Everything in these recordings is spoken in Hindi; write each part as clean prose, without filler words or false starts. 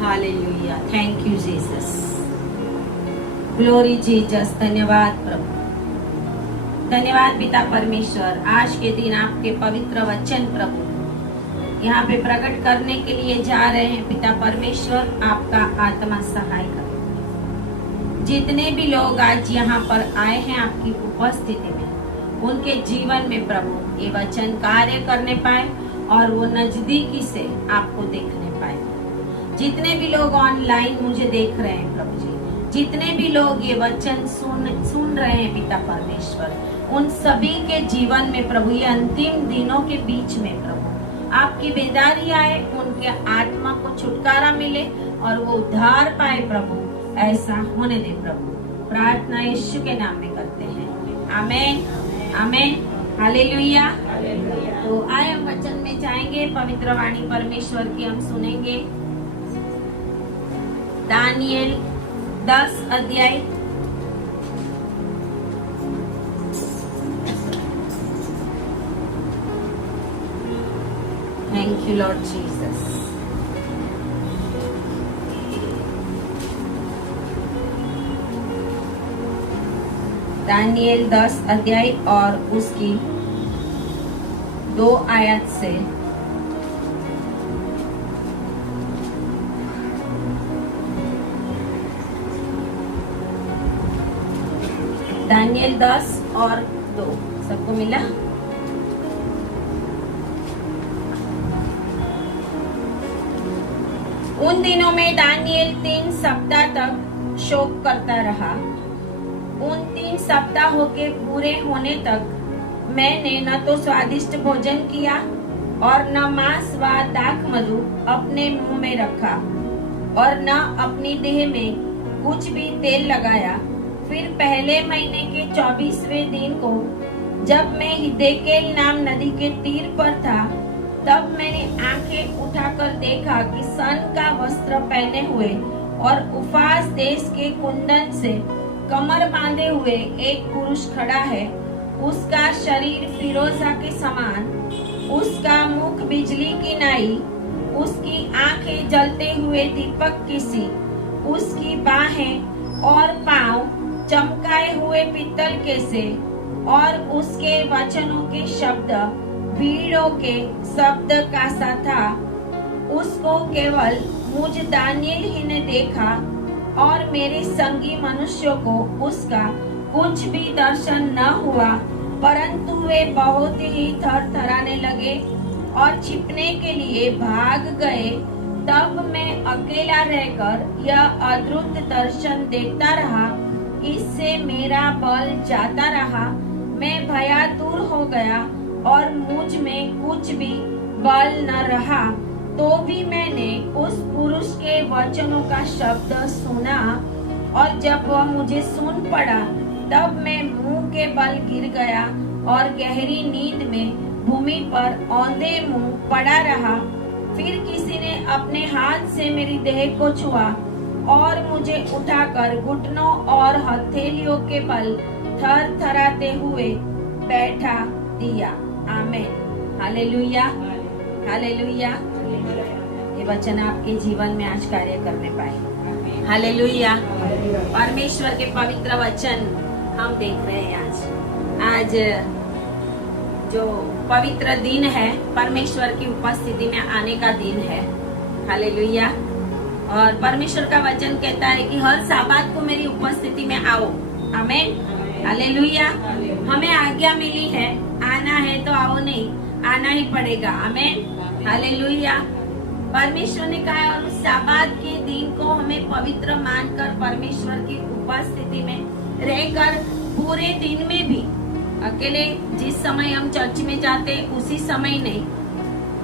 Hallelujah, thank you Jesus, glory Jesus. धन्यवाद प्रभु, धन्यवाद पिता परमेश्वर। आज के दिन आपके पवित्र वचन प्रभु यहाँ पे प्रकट करने के लिए जा रहे हैं। पिता परमेश्वर आपका आत्मा सहाय करे। जितने भी लोग आज यहाँ पर आए हैं आपकी उपस्थिति में, उनके जीवन में प्रभु ये वचन कार्य करने पाए और वो नजदीकी से आपको देखने पाए। जितने भी लोग ऑनलाइन मुझे देख रहे हैं प्रभु जी, जितने भी लोग ये वचन सुन रहे हैं पिता परमेश्वर, उन सभी के जीवन में प्रभु ये अंतिम दिनों के बीच में प्रभु आपकी बेदारी आए, उनके आत्मा को छुटकारा मिले और वो उद्धार पाए प्रभु। ऐसा होने दे प्रभु। प्रार्थना यीशु के नाम में करते हैं, आमेन आमेन, हालेलुया। तो आए हम वचन में जाएंगे, पवित्र वाणी परमेश्वर की हम सुनेंगे। दानिएल 10 अध्याय thank you Lord Jesus. Daniel 10 अध्याय और उसकी 2 आयत से दानिएल 10 और 2 सबको मिला? उन दिनों में दानिएल 3 सप्ताह तक शोक करता रहा। उन 3 सप्ताहों के पूरे होने तक मैंने न तो स्वादिष्ट भोजन किया और न मांस व दाख मधु अपने मुंह में रखा और न अपनी देह में कुछ भी तेल लगाया। फिर पहले महीने के 24वें दिन को जब मैं हिद्देकेल नाम नदी के तीर पर था, तब मैंने आंखें उठाकर देखा कि सन का वस्त्र पहने हुए और उफास देश के कुंदन से कमर बांधे हुए एक पुरुष खड़ा है। उसका शरीर फिरोजा के समान, उसका मुख बिजली की नाई, उसकी आंखें जलते हुए दीपक की सी, उसकी बाहें और पांव चमकाए हुए पीतल के से, और उसके वचनों के शब्द भीड़ों के शब्द का सा था। उसको केवल मुझ दानिएल ही ने देखा और मेरे संगी मनुष्यों को उसका कुछ भी दर्शन न हुआ, परंतु वे बहुत ही थरथराने लगे और छिपने के लिए भाग गए। तब मैं अकेला रहकर यह अद्भुत दर्शन देखता रहा। इससे मेरा बल जाता रहा, मैं भयातुर हो गया और मुझ में कुछ भी बल न रहा। तो भी मैंने उस पुरुष के वचनों का शब्द सुना, और जब वह मुझे सुन पड़ा तब मैं मुंह के बल गिर गया और गहरी नींद में भूमि पर औंधे मुंह पड़ा रहा। फिर किसी ने अपने हाथ से मेरी देह को छुआ और मुझे उठाकर घुटनों और हथेलियों के बल थर थराते हुए बैठा दिया। आमेन, हालेलुया, हालेलुया। ये वचन आपके जीवन में आज कार्य करने पाए। हालेलुया। परमेश्वर के पवित्र वचन हम देख रहे हैं आज जो पवित्र दिन है, परमेश्वर की उपस्थिति में आने का दिन है। हालेलुया। और परमेश्वर का वचन कहता है कि हर साबात को मेरी उपस्थिति में आओ। आमेन, हालेलुया। हमें आज्ञा मिली है, आना है तो आओ, नहीं आना ही पड़ेगा। आमेन, हालेलुया। परमेश्वर ने कहा और उस साबात के दिन को हमें पवित्र मानकर परमेश्वर की उपस्थिति में रहकर पूरे दिन में भी, अकेले जिस समय हम चर्च में जाते उसी समय नहीं,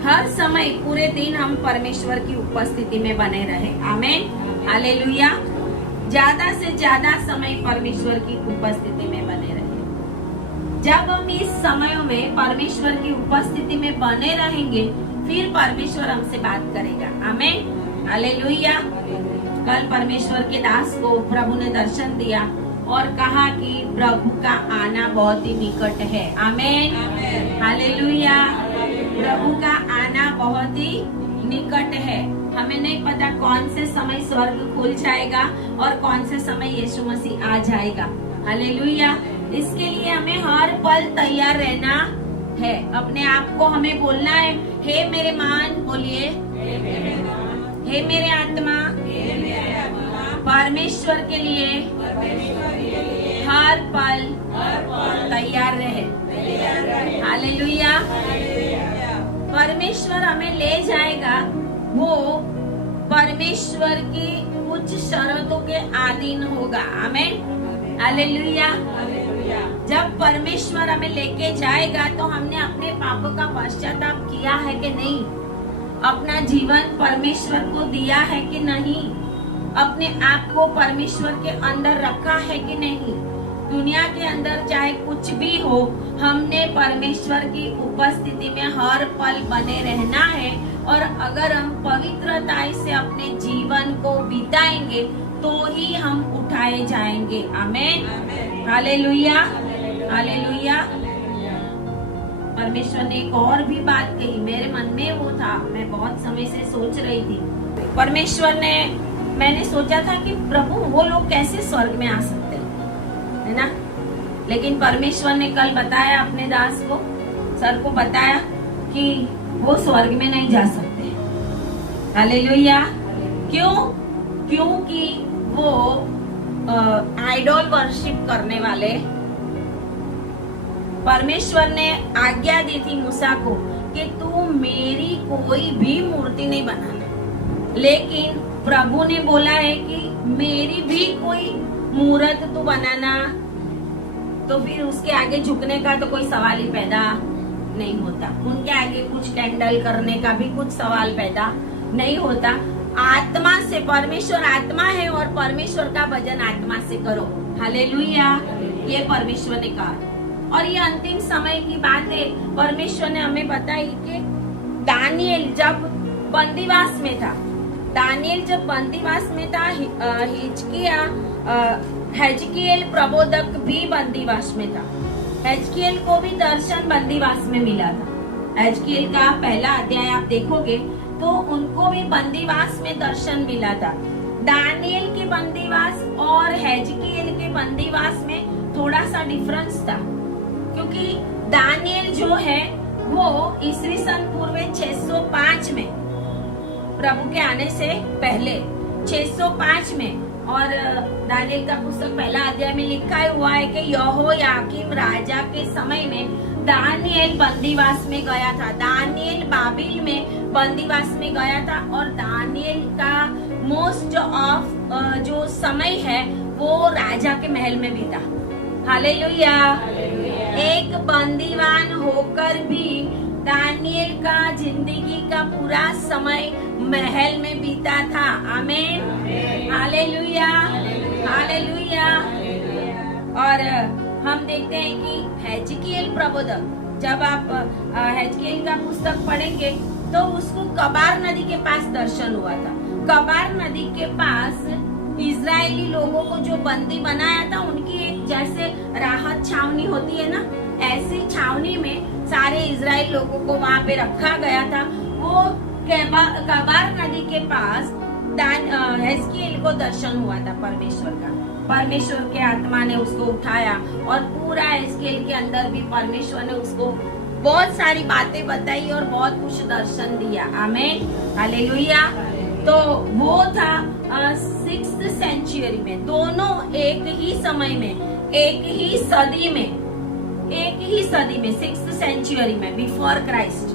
हर समय पूरे दिन हम परमेश्वर की उपस्थिति में बने रहे। आमेन, हालेलुया। ज्यादा से ज्यादा समय परमेश्वर की उपस्थिति में बने रहे। जब हम इस समयों में परमेश्वर की उपस्थिति में बने रहेंगे, फिर परमेश्वर हमसे बात करेगा। आमेन, हालेलुया। कल परमेश्वर के दास को प्रभु ने दर्शन दिया और कहा कि प्रभु का आना बहुत ही निकट है। आमेन, हालेलुया। प्रभु का आना बहुत ही निकट है। हमें नहीं पता कौन से समय स्वर्ग खुल जाएगा और कौन से समय यीशु मसीह आ जाएगा। हालेलुया। इसके लिए हमें हर पल तैयार रहना है। अपने आप को हमें बोलना है, हे मेरे मान, बोलिए, हे मेरे आत्मा, परमेश्वर के लिए हर पल तैयार रहे। हालेलुया। परमेश्वर हमें ले जाएगा, वो परमेश्वर की कुछ शर्तों के अधीन होगा। आमीन। हालेलुया। जब परमेश्वर हमें लेके जाएगा तो हमने अपने पापों का पश्चाताप किया है कि नहीं, अपना जीवन परमेश्वर को दिया है कि नहीं, अपने आप को परमेश्वर के अंदर रखा है कि नहीं। दुनिया के अंदर चाहे कुछ भी हो, हमने परमेश्वर की उपस्थिति में हर पल बने रहना है। और अगर हम पवित्रता से अपने जीवन को बिताएंगे तो ही हम उठाए जाएंगे। आमीन। हालेलुया। हालेलुया। परमेश्वर ने एक और भी बात कही, मेरे मन में वो था, मैं बहुत समय से सोच रही थी। परमेश्वर ने, मैंने सोचा था कि प्रभु वो लोग कैसे स्वर्ग में आ सकते हैं, है ना। लेकिन परमेश्वर ने कल बताया अपने दास को, सर को बताया कि वो स्वर्ग में नहीं जा सकते। हालेलुया। क्यों? क्योंकि वो आइडल वर्शिप करने वाले। परमेश्वर ने आज्ञा दी थी मूसा को कि तू मेरी कोई भी मूर्ति नहीं बनाना, लेकिन प्रभु ने बोला है कि मेरी भी कोई मूर्त तू बनाना, तो फिर उसके आगे झुकने का तो कोई सवाल ही पैदा नहीं होता। उनके आगे कुछ कैंडल करने का भी कुछ सवाल पैदा नहीं होता। आत्मा से, परमेश्वर आत्मा है और परमेश्वर का भजन आत्मा से करो। हालेलुया। ये परमेश्वर ने कहा। और ये अंतिम समय की बात है, परमेश्वर ने हमें बताई कि दानिएल जब बंदीवास में था, दानिएल जब बंदीवास में था, हिजकिय्याह प्रबोधक भी बंदीवास में था। हिजकिय्याह को भी दर्शन बंदीवास में मिला था। हिजकिय्याह का पहला अध्याय आप देखोगे तो उनको भी बंदीवास में दर्शन मिला था। दानिएल के बंदीवास और हिजकिय्याह के बंदीवास में थोड़ा सा डिफरेंस था, क्योंकि दानिएल जो है वो ईस्वी सन पूर्व 605 में, प्रभु के आने से पहले 605 में, और दानिएल का पुस्तक पहला अध्याय में लिखा हुआ है कि यहोयाकीम राजा के समय में दानिएल बंदीवास में गया था। दानिएल बाबिल में बंदीवास में गया था और दानिएल का मोस्ट ऑफ जो समय है वो राजा के महल में बीता। हालेलुया। एक बंदीवान होकर भी दानिएल का जिंदगी का पूरा समय महल में बीता था। आमीन। हालेलुया। हालेलुया। और हम देखते हैं कि हिजकिय्याह प्रबोधक, जब आप हिजकिय्याह का पुस्तक पढ़ेंगे तो उसको कबार नदी के पास दर्शन हुआ था। कबार नदी के पास इजरायली लोगों को जो बंदी बनाया था, उनकी एक जैसे राहत छावनी होती है ना, ऐसी छावनी में सारे इजराइल लोगों को वहाँ पे रखा गया था। वो कबार नदी के पास हिजकिय्याह को दर्शन हुआ था परमेश्वर का। परमेश्वर के आत्मा ने उसको उठाया और पूरा हिजकिय्याह के अंदर भी परमेश्वर ने उसको बहुत सारी बातें बताई और बहुत कुछ दर्शन दिया। आमीन। हालेलुया। तो वो था 6th सेंचुरी में, दोनों एक ही समय में, एक ही सदी में 6th सेंचुरी में, बिफोर क्राइस्ट,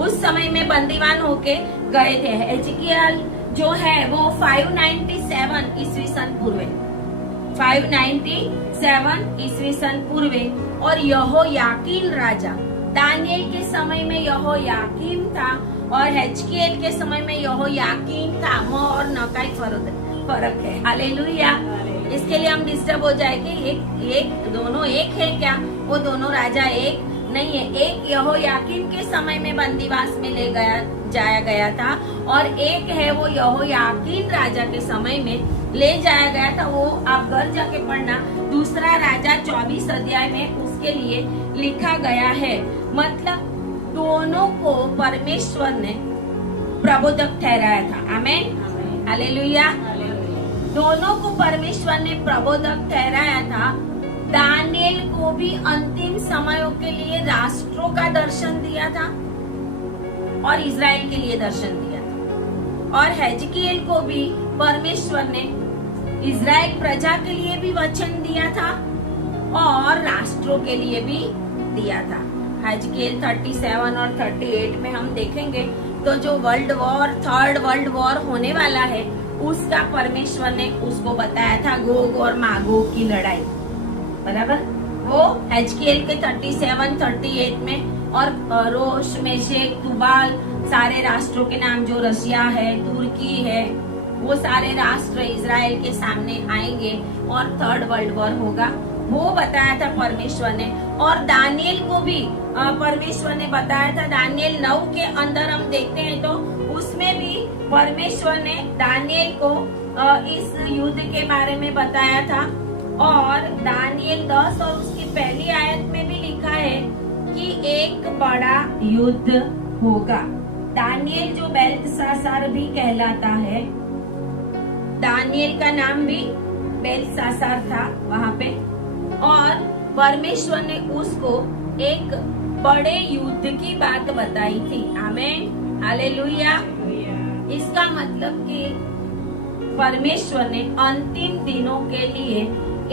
उस समय में बंदीवान होके गए थे। हिजकिय्याह जो है वो 597 ईस्वी सन पूर्व, 597 ईस्वी सन पूर्व। और यहोयाकीम राजा, दानिएल के समय में यहोयाकीम था और हिजकिय्याह के समय में यहोयाकीम था। म और न का फर्क है। हालेलुया। इसके लिए हम डिस्टर्ब हो जाएंगे, एक दोनों एक है क्या? वो दोनों राजा एक नहीं है। एक यहोयाकीम के समय में बंदीवास में जाया गया था और एक है वो यहोयाकीम राजा के समय में ले जाया गया था। वो आप घर जाके पढ़ना, दूसरा राजा 24 अध्याय में उसके लिए लिखा गया है। मतलब दोनों को परमेश्वर ने प्रबोधक ठहराया था। आमेन, हालेलुया। दोनों को परमेश्वर ने प्रबोधक ठहराया था। दानिएल को भी अंतिम समयों के लिए राष्ट्रों का दर्शन दिया था और इजराइल के लिए दर्शन दिया था। और हिजकिय्याह को भी परमेश्वर ने इजराइल प्रजा के लिए भी वचन दिया था और राष्ट्रों के लिए भी दिया था। हिजकिय्याह 37 और 38 में हम देखेंगे तो जो world war, third world war होने वाला है, उसका परमेश्वर ने उसको बताया था, गोग और मागोग की लड़ाई, बराबर। वो हिजकिय्याह के 37, 38 में। और रोश, मेशेक, तुबाल, सारे राष्ट्रों के नाम, जो रशिया है, तुर्की है, वो सारे राष्ट्र इजराइल के सामने आएंगे और थर्ड वर्ल्ड वॉर होगा, वो बताया था परमेश्वर ने। और दानिएल को भी परमेश्वर ने बताया था। दानिएल 9 के अंदर हम देखते हैं तो उसमें भी परमेश्वर ने दानिएल को इस युद्ध के बारे में बताया था। और दानिएल 10 और उसकी पहली आयत में भी लिखा है कि एक बड़ा युद्ध होगा। दानिएल जो बेल्तशास्सार भी कहलाता है, दानिएल का नाम भी बेल्तशास्सार था वहां पे। और परमेश्वर ने उसको एक बड़े युद्ध की बात बताई थी। आमेन, हालेलुया। इसका मतलब कि परमेश्वर ने अंतिम दिनों के लिए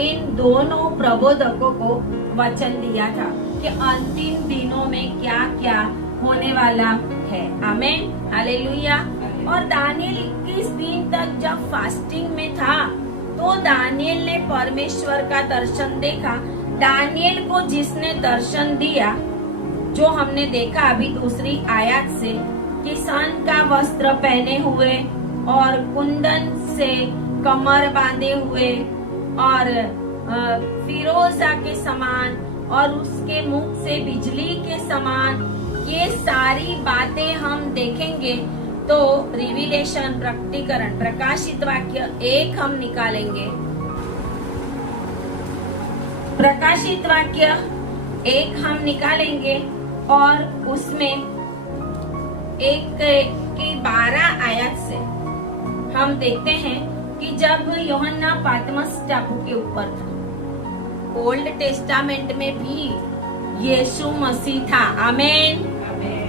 इन दोनों प्रबोधकों को वचन दिया था कि अंतिम दिनों में क्या क्या होने वाला है। आमेन, हालेलुया। और दानिएल 21 दिन तक जब फास्टिंग में था तो दानिएल ने परमेश्वर का दर्शन देखा। दानिएल को जिसने दर्शन दिया, जो हमने देखा अभी दूसरी आयत से, कि सन का वस्त्र पहने हुए और कुंदन से कमर बांधे हुए और फिरोजा के समान और उसके मुख से बिजली के समान, ये सारी बातें हम देखेंगे तो रिविलेशन, प्रकटीकरण, प्रकाशित वाक्य 1 हम निकालेंगे। प्रकाशित वाक्य 1 हम निकालेंगे और उसमें 1 के 12 आयत से हम देखते हैं कि जब यूहन्ना पातमस टापू के ऊपर था, ओल्ड टेस्टामेंट में भी यीशु मसीह था। आमेन,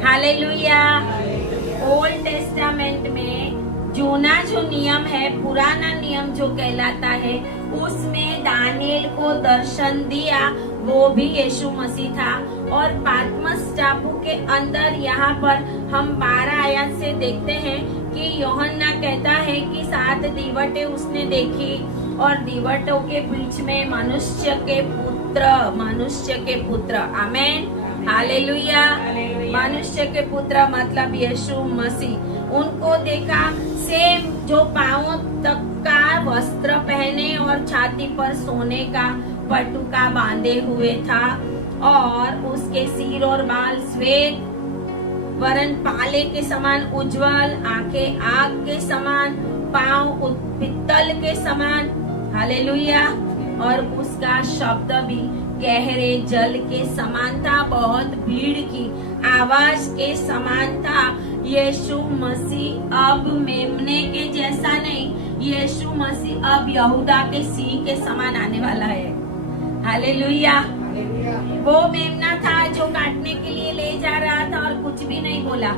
हालेलुया। ओल्ड टेस्टामेंट में जो नियम है, पुराना नियम जो कहलाता है, उसमें दानिएल को दर्शन दिया, वो भी यीशु मसीह था। और पातमस टापू के अंदर यहाँ पर हम 12 आयत से देखते हैं कि यूहन्ना कहता है कि 7 दीवटें उसने देखी और दीवटों के बीच में मनुष्य के पुत्र। आमेन, हालेलुया। मनुष्य के पुत्र मतलब यीशु मसीह, उनको देखा। सेम जो पांवों तक का वस्त्र पहने और छाती पर सोने का पटुका बांधे हुए था और उसके सिर और बाल श्वेत वरन पाले के समान उज्जवल, आंखें आग के समान, पांव पित्तल के समान। हालेलुया। और उसका शब्द भी गहरे जल के समान था, बहुत भीड़ की आवाज के समान था। यीशु मसीह अब मेमने के जैसा नहीं, यीशु मसीह अब यहूदा के सिंह के समान आने वाला है। हालेलुया। वो मेमना था जो काटने के लिए ले जा रहा था और कुछ भी नहीं बोला।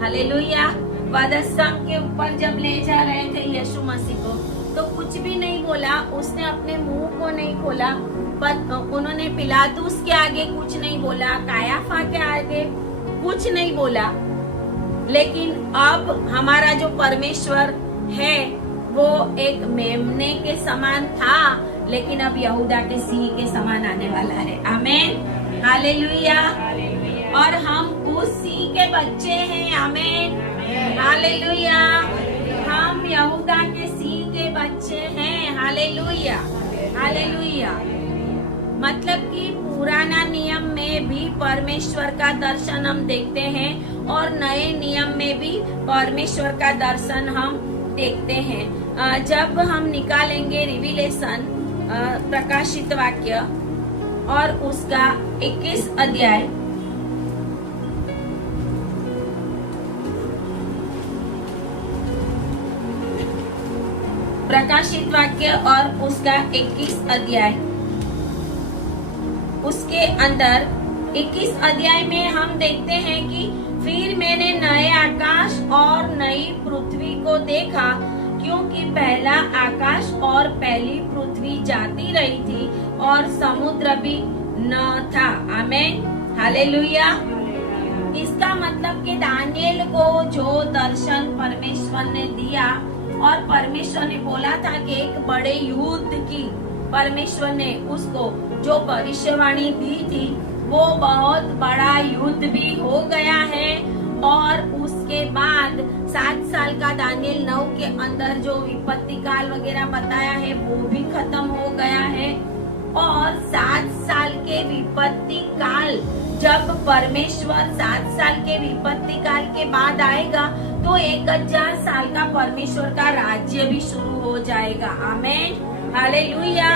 हालेलुया। वधस्तंभ के ऊपर जब ले जा रहे थे यीशु मसीह को, तो कुछ भी नहीं बोला, उसने अपने मुंह को नहीं खोला। उन्होंने पिलातुस के आगे कुछ नहीं बोला, कायाफा के आगे कुछ नहीं बोला। लेकिन अब हमारा जो परमेश्वर है वो एक मेमने के समान था, लेकिन अब यहूदा के सिंह के समान आने वाला है। आमेन, हालेलुया। और हम उस सिंह के बच्चे हैं। आमेन, हालेलुया। हम यहूदा के सिंह के बच्चे हैं। Hallelujah, hallelujah. मतलब कि पुराना नियम में भी परमेश्वर का दर्शन हम देखते हैं और नए नियम में भी परमेश्वर का दर्शन हम देखते हैं। जब हम निकालेंगे रिविलेशन, प्रकाशित वाक्य और उसका 21 अध्याय, प्रकाशित वाक्य और उसका 21 अध्याय, उसके अंदर 21 अध्याय में हम देखते हैं कि फिर मैंने नए आकाश और नई पृथ्वी को देखा, क्योंकि पहला आकाश और पहली पृथ्वी जाती रही थी और समुद्र भी न था। आमीन, हालेलुया। इसका मतलब कि दानिएल को जो दर्शन परमेश्वर ने दिया और परमेश्वर ने बोला था कि एक बड़े युद्ध की परमेश्वर ने उसको जो भविष्यवाणी दी थी, वो बहुत बड़ा युद्ध भी हो गया है। और उसके बाद 7 साल का दानिएल 9 के अंदर जो विपत्ति काल वगैरह बताया है वो भी खत्म हो गया है। और 7 साल के विपत्ति काल, जब परमेश्वर 7 साल के विपत्ति काल के बाद आएगा तो 1000 साल का परमेश्वर का राज्य भी शुरू हो जाएगा। आमीन, हालेलुया।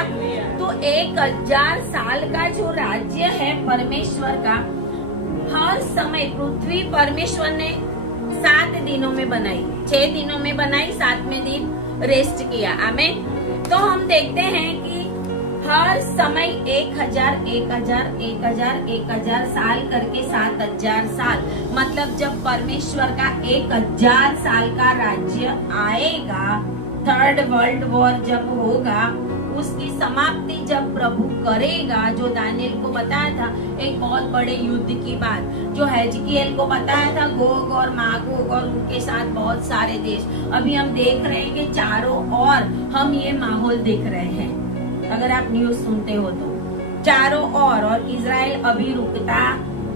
तो 1000 साल का जो राज्य है परमेश्वर का, हर समय पृथ्वी परमेश्वर ने 7 दिनों में बनाई, 6 दिनों में बनाई, 7वें दिन रेस्ट किया। आमीन। तो हम देखते हैं कि हर समय 1000 साल करके 7000 साल, मतलब जब परमेश्वर का 1000 साल का राज्य आएगा, 3rd वर्ल्ड वॉर जब होगा, उसकी समाप्ति जब प्रभु करेगा, जो दानिएल को बताया था एक बहुत बड़े युद्ध की बात, जो हेजकिएल को बताया था गोग और मागोग और उनके साथ बहुत सारे देश। अभी हम देख रहे हैं कि चारों ओर हम ये माहौल देख रहे हैं, अगर आप न्यूज सुनते हो तो चारों ओर। और इजराइल अभी रुकता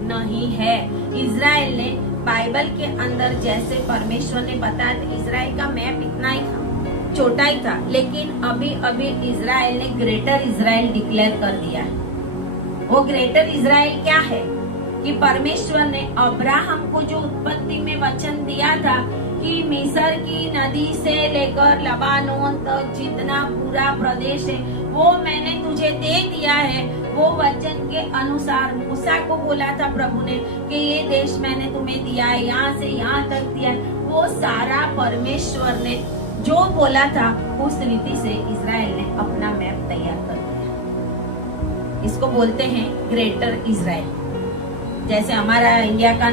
नहीं है। इजराइल ने बाइबल के अंदर जैसे परमेश्वर ने बताया था, इजराइल का मैप इतना ही था, छोटा ही था, लेकिन अभी अभी इजराइल ने ग्रेटर इजराइल डिक्लेयर कर दिया है। वो ग्रेटर इजराइल क्या है कि परमेश्वर ने अब्राहम को जो उत्पत्ति में वचन दिया था कि मिस्र की नदी से लेकर लबानोन तक जितना पूरा प्रदेश है वो मैंने तुझे दे दिया है, वो वचन के अनुसार मूसा को बोला था प्रभु ने कि ये देश मैंने तुम्हें दिया है, यहाँ से यहाँ तक दिया है। वो सारा परमेश्वर ने जो बोला था उस रीति से इजराइल ने अपना मैप तैयार कर दिया। इसको बोलते हैं ग्रेटर इजराइल। जैसे हमारा इंडिया का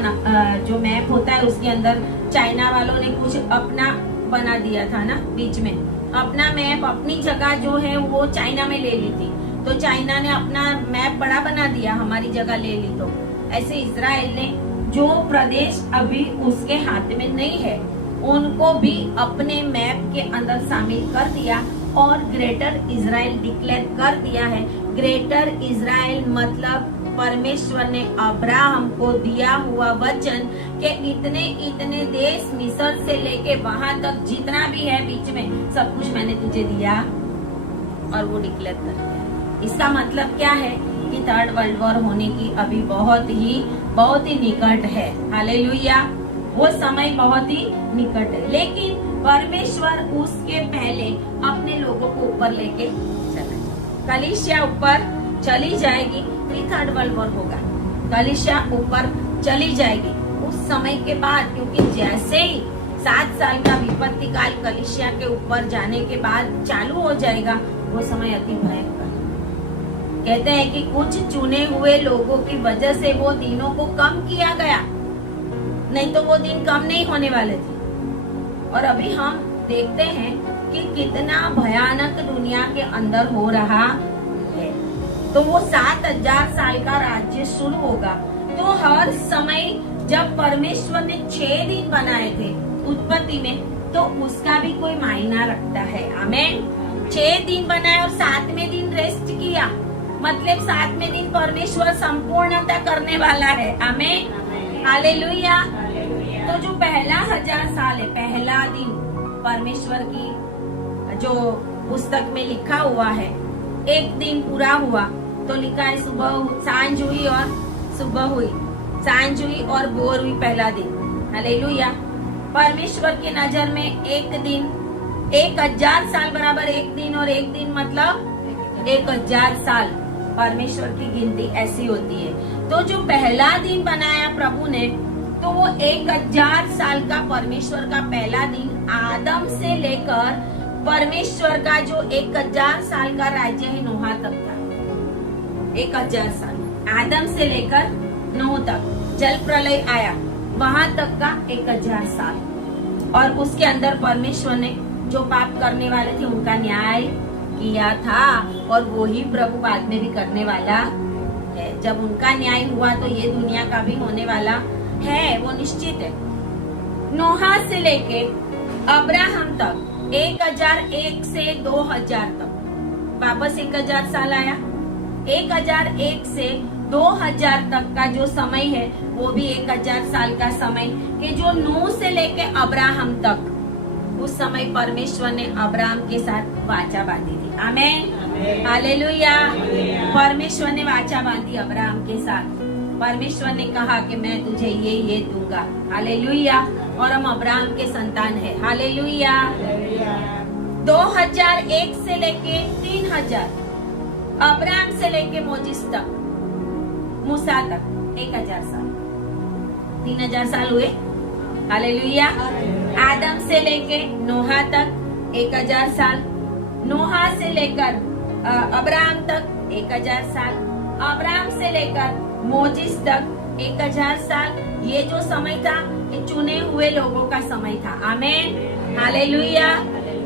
जो मैप होता है उसके अंदर चाइना वालों ने कुछ अपना बना दिया था ना, बीच में अपना मैप, अपनी जगह जो है वो चाइना में ले ली थी, तो चाइना ने अपना मैप बड़ा बना दिया, हमारी जगह ले ली। तो ऐसे इजराइल ने जो प्रदेश अभी उसके हाथ में नहीं है उनको भी अपने मैप के अंदर शामिल कर दिया और ग्रेटर इजराइल डिक्लेयर कर दिया है। ग्रेटर इजराइल मतलब परमेश्वर ने अब्राहम को दिया हुआ वचन कि इतने इतने देश मिस्र से लेके वहां तक जितना भी है बीच में सब कुछ मैंने तुझे दिया, और वो डिक्लेयर कर दिया। इसका मतलब क्या है कि 3rd वर्ल्ड वॉर होने की अभी बहुत ही निकट है। हालेलुया, वो समय बहुत ही निकट है। लेकिन परमेश्वर उसके पहले अपने लोगों को ऊपर लेके चला, कलीसिया ऊपर चली जाएगी, फिर 3rd वर्ल्ड वॉर होगा, कलीसिया ऊपर चली जाएगी उस समय के बाद। क्योंकि जैसे ही 7 साल का विपत्ति काल कलीसिया के ऊपर जाने के बाद चालू हो जाएगा, वो समय अति भयंकर। कहते हैं कि कुछ चुने हुए लोगों की वजह से वो दिनों को कम किया गया, नहीं तो वो दिन कम नहीं होने वाले थे। और अभी हम देखते हैं कि कितना भयानक दुनिया के अंदर हो रहा है। तो वो 7000 साल का राज्य शुरू होगा। तो हर समय जब परमेश्वर ने 6 दिन बनाए थे उत्पत्ति में, तो उसका भी कोई मायना रखता है। आमीन। 6 दिन बनाए और 7वें दिन रेस्ट किया, मतलब 7वें दिन परमेश्वर संपूर्णता करने वाला है। आमीन, हालेलुया। तो जो पहला 1000 साल है, पहला दिन परमेश्वर की जो पुस्तक में लिखा हुआ है, एक दिन पूरा हुआ तो लिखा है सुबह सांझ हुई और सुबह हुई, सांझ हुई और भोर हुई पहला दिन। हालेलुया। परमेश्वर की नजर में एक दिन 1000 साल बराबर एक दिन, और एक दिन मतलब 1000 साल। परमेश्वर की गिनती ऐसी होती है। तो जो पहला दिन बनाया प्रभु ने, तो वो 1000 साल का परमेश्वर का पहला दिन आदम से लेकर परमेश्वर का जो 1000 साल का राज्य है नोहा तक था। 1000 साल आदम से लेकर नूह तक जल प्रलय आया वहां तक का 1000 साल। और उसके अंदर परमेश्वर ने जो पाप करने वाले थे उनका न्याय किया था और वो ही प्रभु बाद में भी करने वाला है। जब उनका न्याय हुआ तो ये दुनिया का भी होने वाला है, वो निश्चित है। नोहा से लेके अब्राहम तक 1001 से 2000 तक वापस 1000 साल आया। 1001 से 2000 तक का जो समय है वो भी 1000 साल का समय कि जो नूह से लेके अब्राहम तक उस समय परमेश्वर ने अब्राहम के साथ वाचा बांधी थी। आमेन, हालेलुया। परमेश्वर ने वाचा बांधी अब्राहम के साथ। परमेश्वर ने कहा कि मैं तुझे ये दूंगा। हालेलुया। और हम अब्राहम के संतान है। हालेलुया। 2001 से लेके 3000 अब्राहम से लेके मोजिस तक मूसा तक 1000 साल 3000 साल हुए। हालेलुया। आदम से लेके नोहा तक 1000 साल, नोहा से लेकर अब्राहम तक 1000 साल, अब्राहम से लेकर मोजिस तक 1000 साल। ये जो समय था ये चुने हुए लोगों का समय था। आमेन, हालेलुया।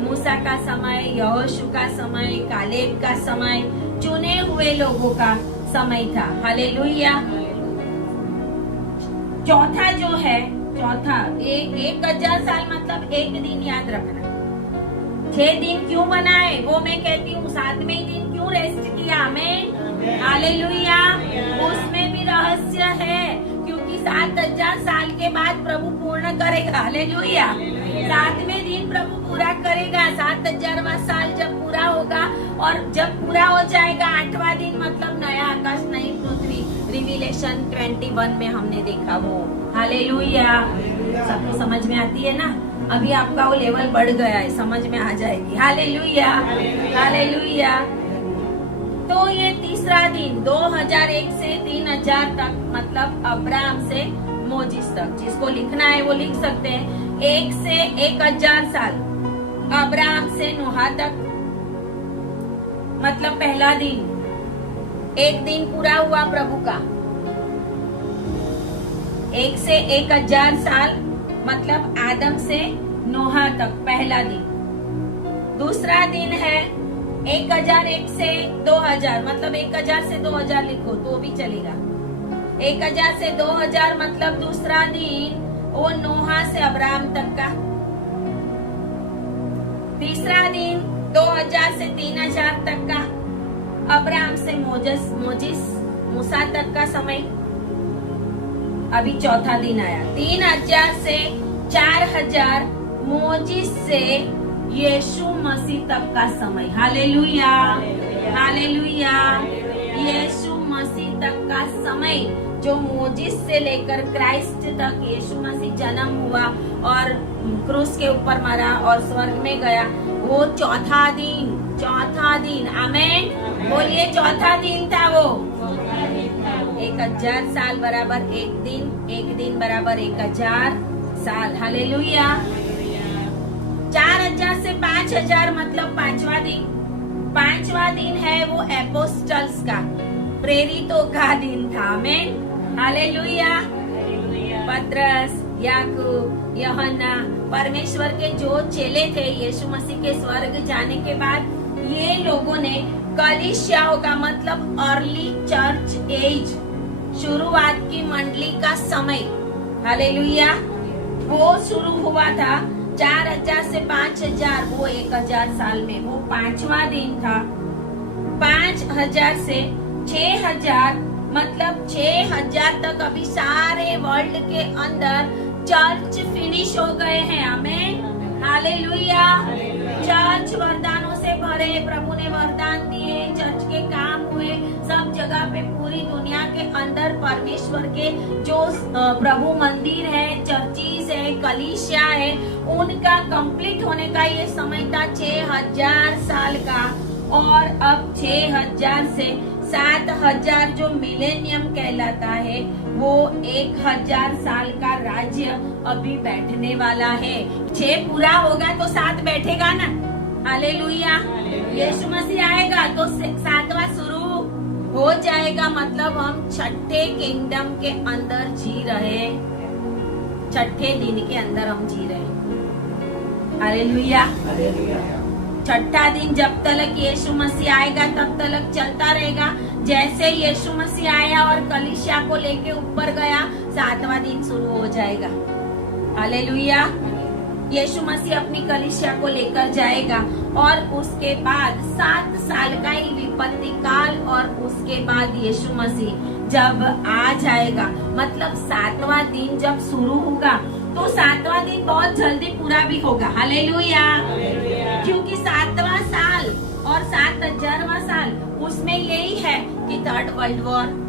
मूसा का समय, यहोशू का समय, कालेब का समय, चुने हुए लोगों का समय था। हालेलुया। चौथा जो है, चौथा 1000 साल मतलब एक दिन याद रखना। 6 दिन क्यों बनाए वो मैं कहती हूँ, 7वें दिन क्यों रेस्ट किया। आमेन, हालेलुया। उसमें भी रहस्य है क्योंकि 7000 साल के बाद प्रभु पूर्ण करेगा। हालेलुया। 7वें दिन प्रभु पूरा करेगा। 7000वां साल जब पूरा होगा और जब पूरा हो जाएगा 8वां दिन मतलब नया आकाश नई पृथ्वी, रिविलेशन 21 में हमने देखा वो। हालेलुया। सबको समझ में आती है ना? अभी आपका वो लेवल बढ़ गया है, समझ में आ जाएगी। Hallelujah, hallelujah. तो ये तीसरा दिन 2001 से 3000 तक मतलब अब्राहम से मोजिस तक, जिसको लिखना है वो लिख सकते हैं। 1 से 1000 साल अब्राहम से नोहा तक मतलब पहला दिन, एक दिन पूरा हुआ प्रभु का। 1 से 1000 साल मतलब आदम से नोहा तक पहला दिन। दूसरा दिन है 1001 से 2000 मतलब 1000 से 2000 लिखो तो भी चलेगा। 1000 से 2000 मतलब दूसरा दिन वो नोहा से अब्राहम तक का। तीसरा दिन 2000 से 3000 तक का अब्राहम से मोजिस मूसा तक का समय। अभी चौथा दिन आया 3000 से 4000 मोजिस से यीशु मसीह तक का समय। Hallelujah, hallelujah. यीशु मसीह तक का समय जो मोजिस से लेकर क्राइस्ट तक यीशु मसीह जन्म हुआ और क्रूस के ऊपर मरा और स्वर्ग में गया, वो चौथा दिन। आमेन, बोलिए चौथा दिन था वो। 1000 साल बराबर एक दिन बराबर 1000 साल। हालेलुया। 4000 से 5000 मतलब 5वां दिन। 5वां दिन है वो एपोस्टल्स का, प्रेरितों का दिन था। आमेन, हालेलुया। पतरस, याकूब, यूहन्ना, परमेश्वर के जो चेले थे यीशु मसीह के स्वर्ग जाने के बाद, ये लोगों ने कलीसियाओं का मतलब अर्ली चर्च एज, शुरुआत की मंडली का समय, हालेलुया, वो शुरू हुआ था 4000 से 5000, वो 1000 साल में वो 5वां दिन था। 5000 से 6000 मतलब 6000 तक अभी सारे वर्ल्ड के अंदर चर्च फिनिश हो गए हैं। आमेन, हालेलुया। चर्च वरदानों से भरे, प्रभु ने वरदान दिए, चर्च के काम हुए, सब जगह पे पूरी दुनिया के अंदर परमेश्वर के जो प्रभु मंदिर है, चर्चिस है, कलीसिया है, उनका कंप्लीट होने का ये समय था 6000 साल का। और अब 6000 से 7000 जो मिलेनियम कहलाता है वो 1000 साल का राज्य अभी बैठने वाला है। 6 पूरा होगा तो 7 बैठेगा ना। हालेलुया। यीशु मसीह आएगा तो 7वां शुरू हो जाएगा, मतलब हम छठे किंगडम के अंदर जी रहे, छठे दिन के अंदर हम जी रहे। हालेलुया। छठा दिन जब तक यीशु मसीह आएगा तब तक चलता रहेगा। जैसे यीशु मसीह आया और कलीसिया को लेके ऊपर गया, 7वां दिन शुरू हो जाएगा। हालेलुया। यीशु मसीह अपनी कलीसिया को लेकर जाएगा और उसके बाद 7 साल का ही विपत्ति काल, और उसके बाद यीशु मसीह जब आ जाएगा, मतलब 7वां दिन जब शुरू होगा तो 7वां दिन बहुत जल्दी पूरा भी होगा। हालेलुया। क्योंकि 7वां साल और 7000वां साल उसमें यही है कि 3rd वर्ल्ड वॉर,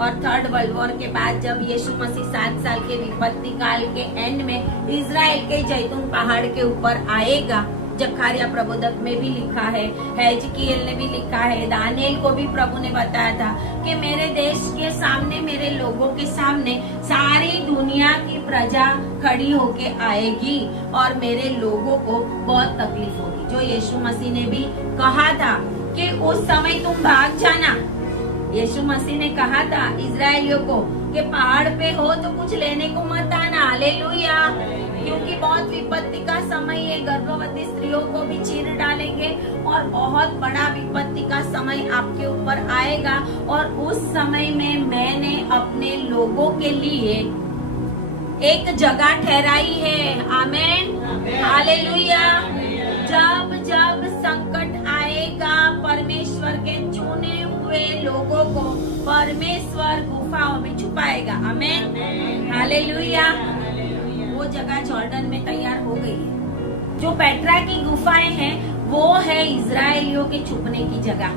और 3rd वर्ल्ड वॉर के बाद जब यीशु मसीह 7 साल के विपत्ति काल के एंड में इजराइल के जैतून पहाड़ के ऊपर आएगा। जकारिया प्रबोधक में भी लिखा है, हेजकियेल ने भी लिखा है, दानिएल को भी प्रभु ने बताया था कि मेरे देश के सामने, मेरे लोगों के सामने सारी दुनिया की प्रजा खड़ी होके आएगी और मेरे लोगों को बहुत तकलीफ होगी। जो यीशु मसीह ने भी कहा था कि उस समय तुम भाग जाना। यीशु मसीह ने कहा था इजराइलियों को कि पहाड़ पे हो तो कुछ लेने को मत आना। हालेलुया। क्योंकि बहुत विपत्ति का समय है, गर्भवती स्त्रियों को भी चीर डालेंगे और बहुत बड़ा विपत्ति का समय आपके ऊपर आएगा। और उस समय में मैंने अपने लोगों के लिए एक जगह ठहराई है। आमीन। हालेलुया। जब जब संकट आएगा, परमेश्वर के चुने हुए लोगों को परमेश्वर गुफाओं में छुपाएगा। आमीन। हालेलुया। वो जगह जॉर्डन में तैयार हो गई है। जो पेट्रा की गुफाएं हैं वो है इजराइलियों के छुपने की जगह।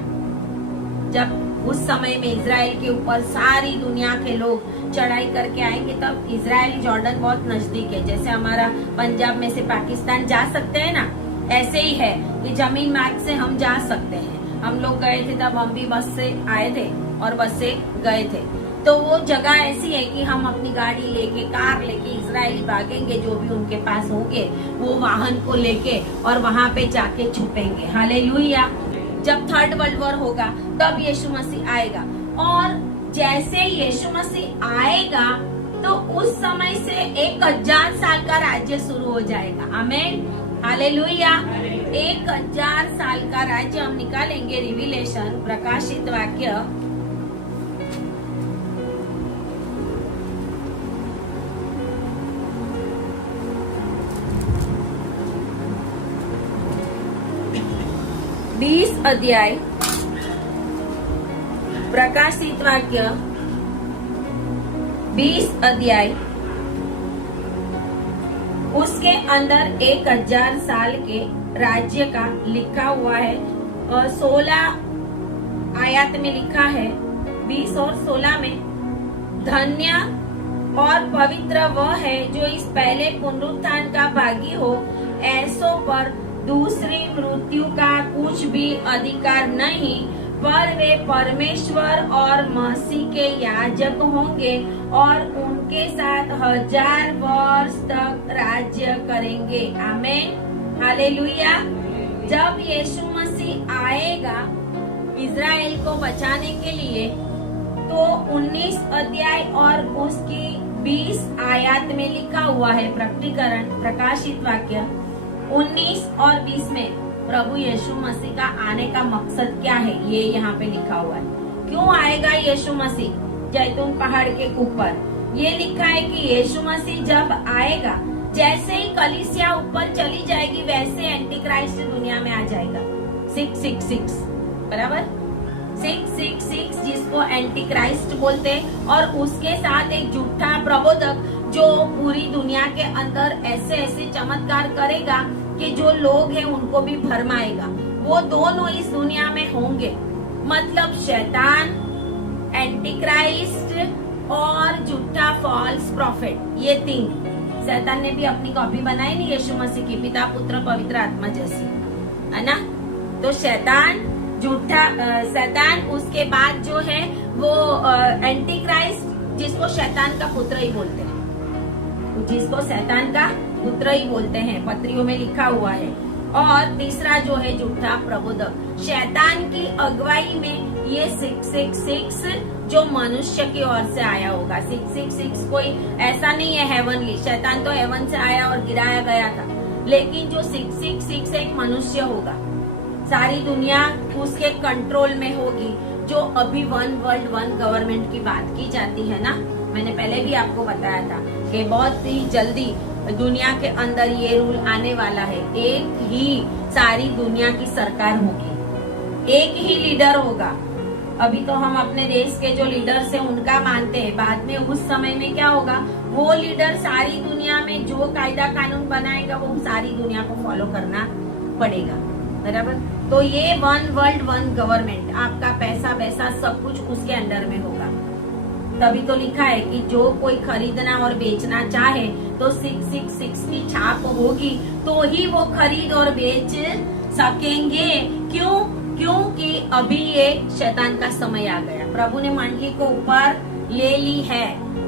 जब उस समय में इजराइल के ऊपर सारी दुनिया के लोग चढ़ाई करके आएंगे, तब इजराइल जॉर्डन बहुत नजदीक है। जैसे हमारा पंजाब में से पाकिस्तान जा सकते हैं ना, ऐसे ही है कि जमीन मार्ग से हम जा सकते हैं। हम लोग गए थे तब हम भी बस से आए थे और बस से गए थे। तो वो जगह ऐसी है कि हम अपनी गाड़ी लेके, कार लेके इजराइल भागेंगे, जो भी उनके पास होंगे वो वाहन को लेके और वहां पे जाके छुपेंगे। हालेलुया। जब 3rd वर्ल्ड वॉर होगा तब यीशु मसीह आएगा, और जैसे यीशु मसीह आएगा तो उस समय से 1000 साल का राज्य शुरू हो जाएगा। आमीन। हालेलुया। 1000 साल का राज्य हम निकालेंगे। रिविलेशन, प्रकाशित वाक्य 20 अध्याय, प्रकाशित वाक्य 20 अध्याय, उसके अंदर 1000 साल के राज्य का लिखा हुआ है। और 16 आयत में लिखा है, 20 और 16 में, धन्य और पवित्र वह है जो इस पहले पुनरुत्थान का भागी हो, ऐसों पर दूसरी मृत्यु का कुछ भी अधिकार नहीं, पर वे परमेश्वर और मसीह के याजक होंगे और उनके साथ 1000 वर्ष तक राज्य करेंगे। आमीन। हालेलुया। जब यीशु मसीह आएगा इजराइल को बचाने के लिए, तो 19 अध्याय और उसकी 20 आयत में लिखा हुआ है, प्रकटीकरण, प्रकाशित वाक्य 19 और 20 में प्रभु यीशु मसीह का आने का मकसद क्या है, ये यहाँ पे लिखा हुआ है। क्यों आएगा यीशु मसीह जैतून पहाड़ के ऊपर? ये लिखा है कि यीशु मसीह जब आएगा, जैसे ही कलीसिया ऊपर चली जाएगी वैसे एंटी क्राइस्ट दुनिया में आ जाएगा। 666 बराबर, 666 जिसको एंटी क्राइस्ट बोलते हैं, और उसके साथ एक झूठा प्रबोधक जो पूरी दुनिया के अंदर ऐसे ऐसे चमत्कार करेगा कि जो लोग हैं उनको भी भरमाएगा। वो दोनों इस दुनिया में होंगे, मतलब शैतान, एंटी क्राइस्ट और झूठा फॉल्स प्रॉफिट। ये 3 शैतान ने भी अपनी कॉपी बनाई नहीं यीशु मसीह की, पिता, पुत्र, पवित्र आत्मा जैसी, है ना। तो शैतान, झूठा शैतान, उसके बाद जो है वो एंटी क्राइस्ट, जिसको शैतान का पुत्र ही बोलते हैं, जिसको शैतान का पुत्र ही बोलते हैं, पत्रियों में लिखा हुआ है। और तीसरा जो है झूठा प्रबोधक। शैतान की अगुवाई में ये 666 जो मनुष्य की ओर से आया होगा। 666 कोई ऐसा नहीं है हेवनली, शैतान तो हेवन से आया और गिराया गया था, लेकिन जो 666 एक मनुष्य होगा, सारी दुनिया उसके कंट्रोल में होगी। जो अभी वन वर्ल्ड वन गवर्नमेंट की बात की जाती है ना, मैंने पहले भी आपको बताया था कि बहुत ही जल्दी दुनिया के अंदर ये रूल आने वाला है। एक ही सारी दुनिया की सरकार होगी, एक ही लीडर होगा। अभी तो हम अपने देश के जो लीडर्स हैं उनका मानते हैं, बाद में उस समय में क्या होगा, वो लीडर सारी दुनिया में जो कायदा कानून बनाएगा वो सारी दुनिया को फॉलो करना पड़ेगा, बराबर। तो ये वन वर्ल्ड वन गवर्नमेंट, आपका पैसा वैसा सब कुछ उसके अंडर में होगा। तभी तो लिखा है कि जो कोई खरीदना और बेचना चाहे तो 666 की छाप होगी तो ही वो खरीद और बेच सकेंगे। क्यों? क्योंकि अभी ये शैतान का समय आ गया, प्रभु ने मंडली को ऊपर ले ली है।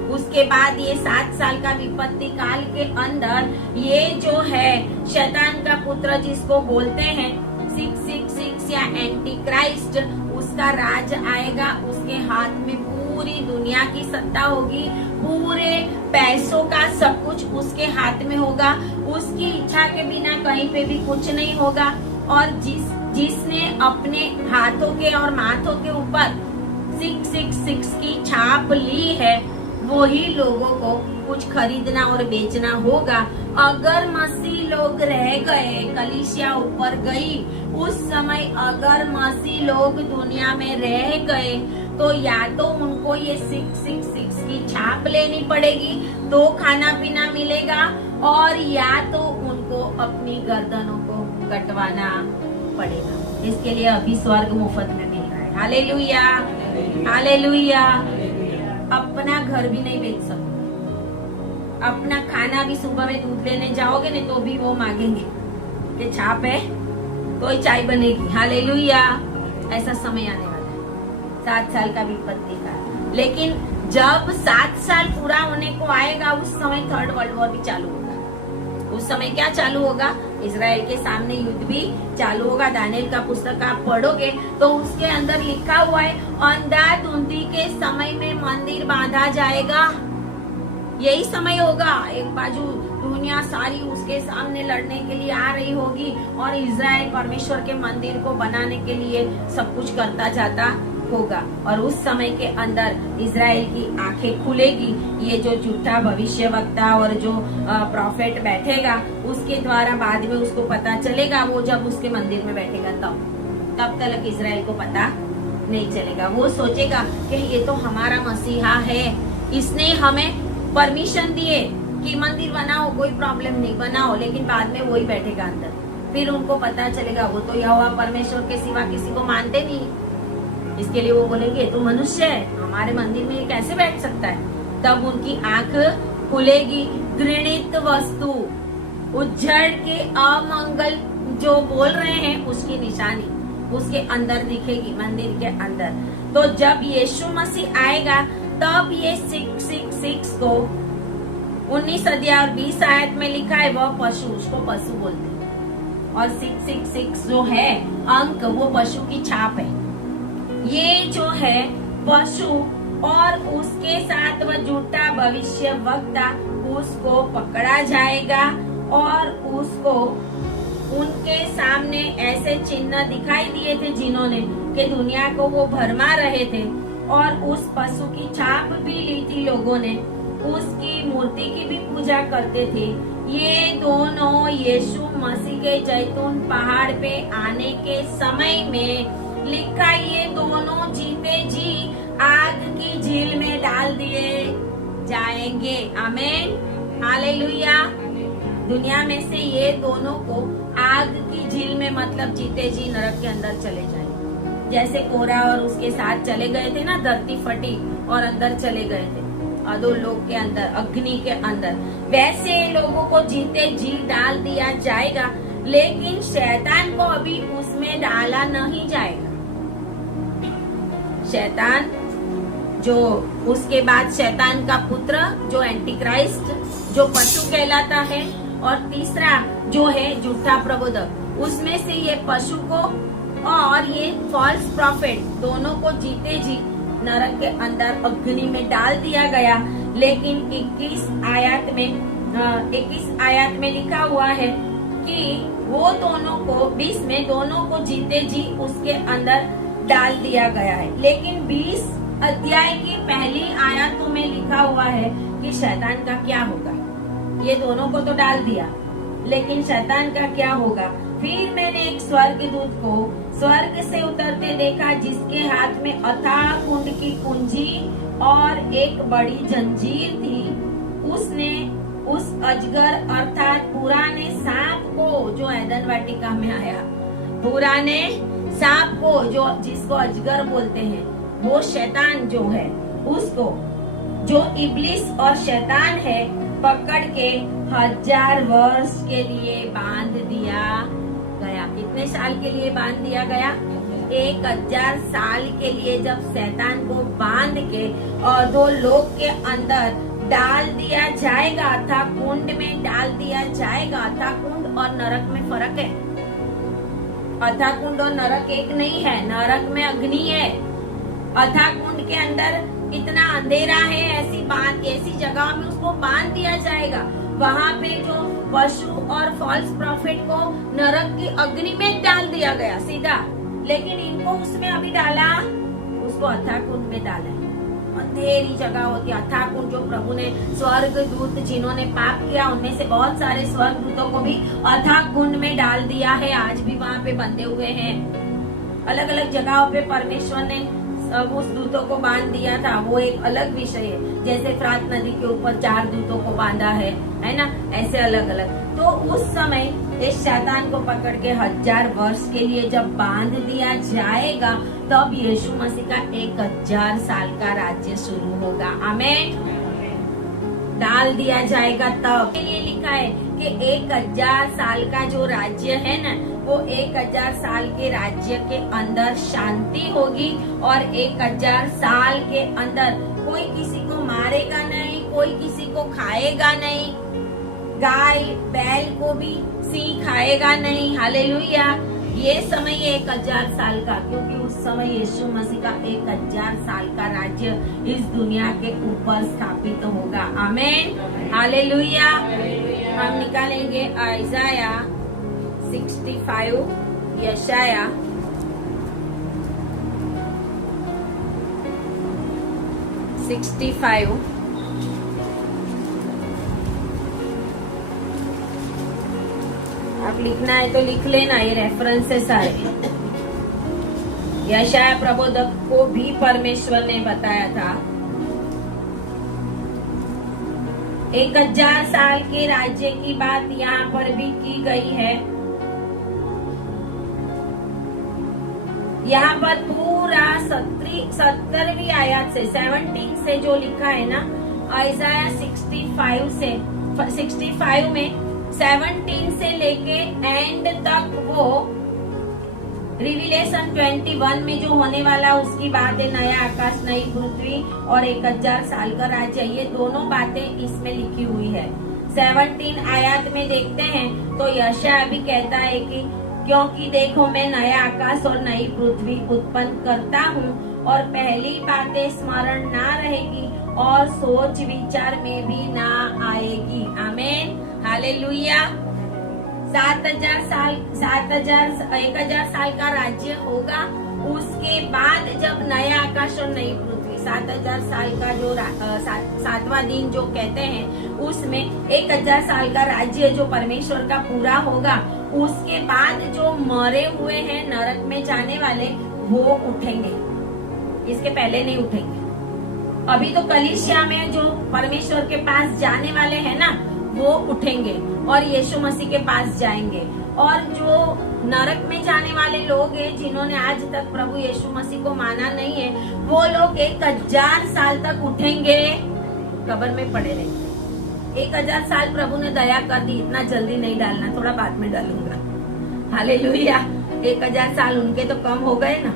उसके बाद ये 7 साल का विपत्ति काल के अंदर ये जो है शैतान का पुत्र जिसको बोलते हैं 666 या एंटी क्राइस्ट, उसका राज आएगा। उसके हाथ में पूरी दुनिया की सत्ता होगी, पूरे पैसों का सब कुछ उसके हाथ में होगा। उसकी इच्छा के बिना कहीं पे भी कुछ नहीं होगा। और जिसने अपने हाथों के और माथों के ऊपर 666 की छाप ली है, वही लोगों को कुछ खरीदना और बेचना होगा। अगर मसीह लोग रह गए, कलीसिया ऊपर गई, उस समय अगर मसीह लोग दुनिया में रह गए तो या तो उनको ये 666 की छाप लेनी पड़ेगी, तो खाना पीना मिलेगा, और या तो उनको अपनी गर्दनों को कटवाना पड़ेगा। इसके लिए अभी स्वर्ग मुफ्त में मिल रहा है। Hallelujah, hallelujah. अपना घर भी नहीं बेच सकते, अपना खाना भी सुबह में दूध लेने जाओगे नहीं तो भी वो मांगेंगे कि छाप है तो ही चाय बनेगी। हालेलुया। ऐसा समय आने वाला है, 7 साल का विपत्ति का। लेकिन जब 7 साल पूरा होने को आएगा, उस समय 3rd वर्ल्ड वॉर भी चालू होगा। उस समय क्या चालू होगा? इजराइल के सामने युद्ध भी चालू होगा। दानिएल का पुस्तक आप पढ़ोगे तो उसके अंदर लिखा हुआ है, अंधाधुंधी के समय में मंदिर बांधा जाएगा। यही समय होगा, एक बाजू दुनिया सारी उसके सामने लड़ने के लिए आ रही होगी और इजराइल परमेश्वर के मंदिर को बनाने के लिए सब कुछ करता जाता होगा। और उस समय के अंदर इजराइल की आंखें खुलेगी। ये जो झूठा भविष्यवक्ता और जो प्रॉफिट बैठेगा, उसके द्वारा बाद में उसको पता चलेगा। वो जब उसके मंदिर में बैठेगा तब तक इजराइल को पता नहीं चलेगा। वो सोचेगा कि ये तो हमारा मसीहा है, इसने हमें परमिशन दिए कि मंदिर बनाओ, कोई प्रॉब्लम नहीं, बनाओ। लेकिन बाद में वही बैठेगा अंदर, फिर उनको पता चलेगा वो तो यहोवा परमेश्वर के सिवा किसी को मानते नहीं। इसके लिए वो बोलेंगे तो मनुष्य है, हमारे मंदिर में ये कैसे बैठ सकता है। तब उनकी आंख खुलेगी। घृणित वस्तु, उज्जड़ के अमंगल जो बोल रहे हैं उसकी निशानी उसके अंदर दिखेगी, मंदिर के अंदर। तो जब यीशु मसीह आएगा तब ये 666 को 19 अध्याय और 20 आयत में लिखा है, वह पशु, उसको पशु बोलते हैं। और 666 जो है अंक, वो पशु की छाप है। ये जो है पशु और उसके साथ वह झूठा भविष्य वक्ता, उसको पकड़ा जाएगा और उसको उनके सामने ऐसे चिन्ह दिखाई दिए थे जिन्होंने कि दुनिया को वो भरमा रहे थे। और उस पशु की छाप भी ली थी लोगों ने, उसकी मूर्ति की भी पूजा करते थे। ये दोनों यीशु मसीह के जैतून पहाड़ पे आने के समय में लिखा, ये दोनों जीते जी आग की झील में डाल दिए जाएंगे। आमीन, हालेलुया। दुनिया में से ये दोनों को आग की झील में, मतलब जीते जी नरक के अंदर चले जाएंगे। जैसे कोरा और उसके साथ चले गए थे ना, धरती फटी और अंदर चले गए थे अधोलोक के अंदर, अग्नि के अंदर, वैसे लोगों को जीते जी डाल दिया जाएगा। लेकिन शैतान को अभी उसमें डाला नहीं जाएगा। शैतान जो उसके बाद शैतान का पुत्र जो एंटी क्राइस्ट, जो पशु कहलाता है, और तीसरा जो है झूठा प्रबोधक, उसमें से ये पशु को और ये फॉल्स प्रॉफिट दोनों को जीते जी नरक के अंदर अग्नि में डाल दिया गया। लेकिन 21 आयत में लिखा हुआ है कि वो दोनों को 20 में दोनों को जीते जी उसके अंदर डाल दिया गया है। लेकिन 20 अध्याय की पहली आयतों में लिखा हुआ है कि शैतान का क्या होगा। ये दोनों को तो डाल दिया, लेकिन शैतान का क्या होगा। फिर मैंने एक स्वर्गदूत को स्वर्ग से उतरते देखा, जिसके हाथ में अथाह कुंड की कुंजी और एक बड़ी जंजीर थी। उसने उस अजगर अर्थात पुराने सांप को, जो एदन वाटिका में आया, पुराने सांप को, जो जिसको अजगर बोलते हैं, वो शैतान जो है, उसको, जो इब्लिस और शैतान है, पकड़ के 1000 वर्ष के लिए बांध दिया गया। कितने साल के लिए बांध दिया गया? 1000 साल के लिए। जब शैतान को बांध के और 2 लोक के अंदर डाल दिया जाएगा, अथाह कुंड में डाल दिया जाएगा। अथाह कुंड और नरक में फर्क है। अथाह कुंड और नरक एक नहीं है। नरक में अग्नि है, अथाह कुंड के अंदर इतना अंधेरा है, ऐसी जगह में उसको बांध दिया जाएगा। वहाँ पे जो पशु और फॉल्स प्रॉफिट को नरक की अग्नि में डाल दिया गया सीधा। लेकिन इनको उसमें अभी डाला, उसको अथाह कुंड में डाला। अंधेरी जगह होती है अथाह कुंड। जो प्रभु ने स्वर्ग दूत जिन्होंने पाप किया, उनमें से बहुत सारे स्वर्ग दूतों को भी अथाह कुंड में डाल दिया है। आज भी वहाँ पे बंधे हुए हैं। अलग अलग जगहों पे परमेश्वर ने सब उस दूतों को बांध दिया था, वो एक अलग विषय है। जैसे फ्रात नदी के ऊपर 4 दूतों को बांधा है ना, ऐसे अलग अलग। तो उस समय इस शैतान को पकड़ के 1000 वर्ष के लिए जब बांध दिया जाएगा, तब यीशु मसीह का 1000 साल का राज्य शुरू होगा। आमीन। डाल दिया जाएगा तब। ये लिखा है कि 1000 साल का जो राज्य है ना, वो 1000 साल के राज्य के अंदर शांति होगी। और 1000 साल के अंदर कोई किसी को मारेगा नहीं, कोई किसी को खाएगा नहीं, गाय बैल को भी सिंह खाएगा नहीं। हालेलुया। ये समय 1000 साल का, क्योंकि उस समय यीशु मसीह का 1000 साल का राज्य इस दुनिया के ऊपर स्थापित होगा। आमीन। हालेलुया। हम निकालेंगे आइजाया 65, यशाया 65, आप लिखना है तो लिख लेना, ये रेफरेंसेस आए। यशाया प्रबोधक को भी परमेश्वर ने बताया था 1000 साल के राज्य की बात यहाँ पर भी की गई है। यहाँ पर पूरा 17वीं आयत से 17 से जो लिखा है ना, आइजाया 65 में 17 से लेके एंड तक वो रिविलेशन 21 में जो होने वाला उसकी बात है। नया आकाश, नई पृथ्वी और 1000 साल का राज्य, ये दोनों बातें इसमें लिखी हुई है। 17 आयत में देखते हैं तो यशाया भी कहता है कि क्योंकि देखो मैं नया आकाश और नई पृथ्वी उत्पन्न करता हूँ, और पहली बातें स्मरण ना रहेगी और सोच विचार में भी ना आएगी। आमीन। हालेलुया। 1000 साल का राज्य होगा। उसके बाद जब नया आकाश और नई पृथ्वी, 7000 साल का जो 7वां दिन जो कहते हैं, उसमें 1000 साल का राज्य जो परमेश्वर का पूरा होगा। उसके बाद जो मरे हुए हैं नरक में जाने वाले, वो उठेंगे। इसके पहले नहीं उठेंगे। अभी तो कलीसिया में जो परमेश्वर के पास जाने वाले हैं ना, वो उठेंगे और यीशु मसीह के पास जाएंगे। और जो नरक में जाने वाले लोग हैं, जिन्होंने आज तक प्रभु यीशु मसीह को माना नहीं है, वो लोग 1000 साल तक उठेंगे, कब्र में पड़े रहेंगे। 1000 साल प्रभु ने दया कर दी, इतना जल्दी नहीं डालना, थोड़ा बाद में डालूंगा। हालेलुया। 1000 साल उनके तो कम हो गए ना,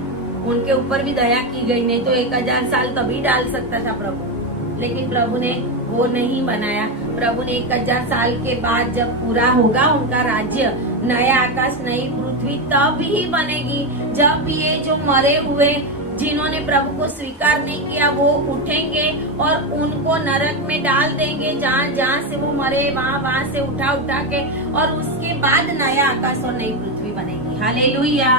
उनके ऊपर भी दया की गई। नहीं तो 1000 साल तभी डाल सकता था प्रभु, लेकिन प्रभु ने वो नहीं बनाया। प्रभु ने 1000 साल के बाद जब पूरा होगा उनका राज्य, नया आकाश नई पृथ्वी तब ही बनेगी, जब ये जो मरे हुए जिन्होंने प्रभु को स्वीकार नहीं किया वो उठेंगे और उनको नरक में डाल देंगे, जहाँ जहाँ से वो मरे वहाँ से उठा के, और उसके बाद नया आकाश और नई पृथ्वी बनेगी। Hallelujah,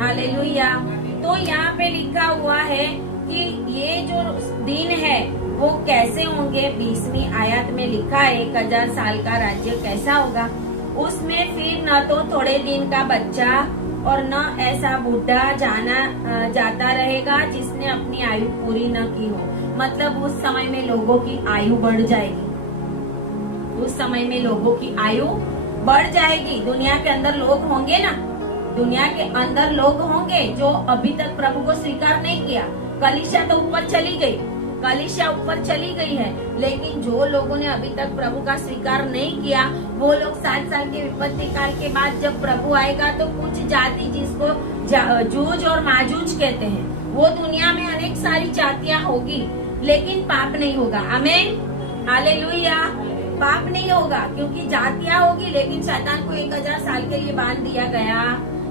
hallelujah. तो यहाँ पे लिखा हुआ है कि ये जो दिन है वो कैसे होंगे। 20वीं आयत में लिखा है 1000 साल का राज्य कैसा होगा। उसमें फिर न तो थोड़े दिन का बच्चा और न ऐसा बूढ़ा जाता रहेगा जिसने अपनी आयु पूरी न की हो। मतलब उस समय में लोगों की आयु बढ़ जाएगी, उस समय में लोगों की आयु बढ़ जाएगी। दुनिया के अंदर लोग होंगे ना, दुनिया के अंदर लोग होंगे जो अभी तक प्रभु को स्वीकार नहीं किया। कलीसिया तो ऊपर चली गई, कलीसिया ऊपर चली गई है, लेकिन जो लोगों ने अभी तक प्रभु का स्वीकार नहीं किया वो लोग 7 साल के विपत्ति काल के बाद जब प्रभु आएगा तो कुछ जाति जिसको जूज और माजूज कहते हैं, वो दुनिया में अनेक सारी जातियां होगी, लेकिन पाप नहीं होगा। आमीन, हालेलुया। पाप नहीं होगा क्योंकि जातियां होगी, लेकिन शैतान को 1000 साल के लिए बांध दिया गया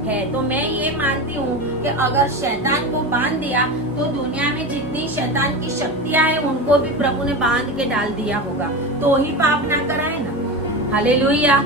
है। तो मैं ये मानती हूँ कि अगर शैतान को बांध दिया तो दुनिया में जितनी शैतान की शक्तियां हैं उनको भी प्रभु ने बांध के डाल दिया होगा, तो ही पाप ना कराए ना। हालेलुया,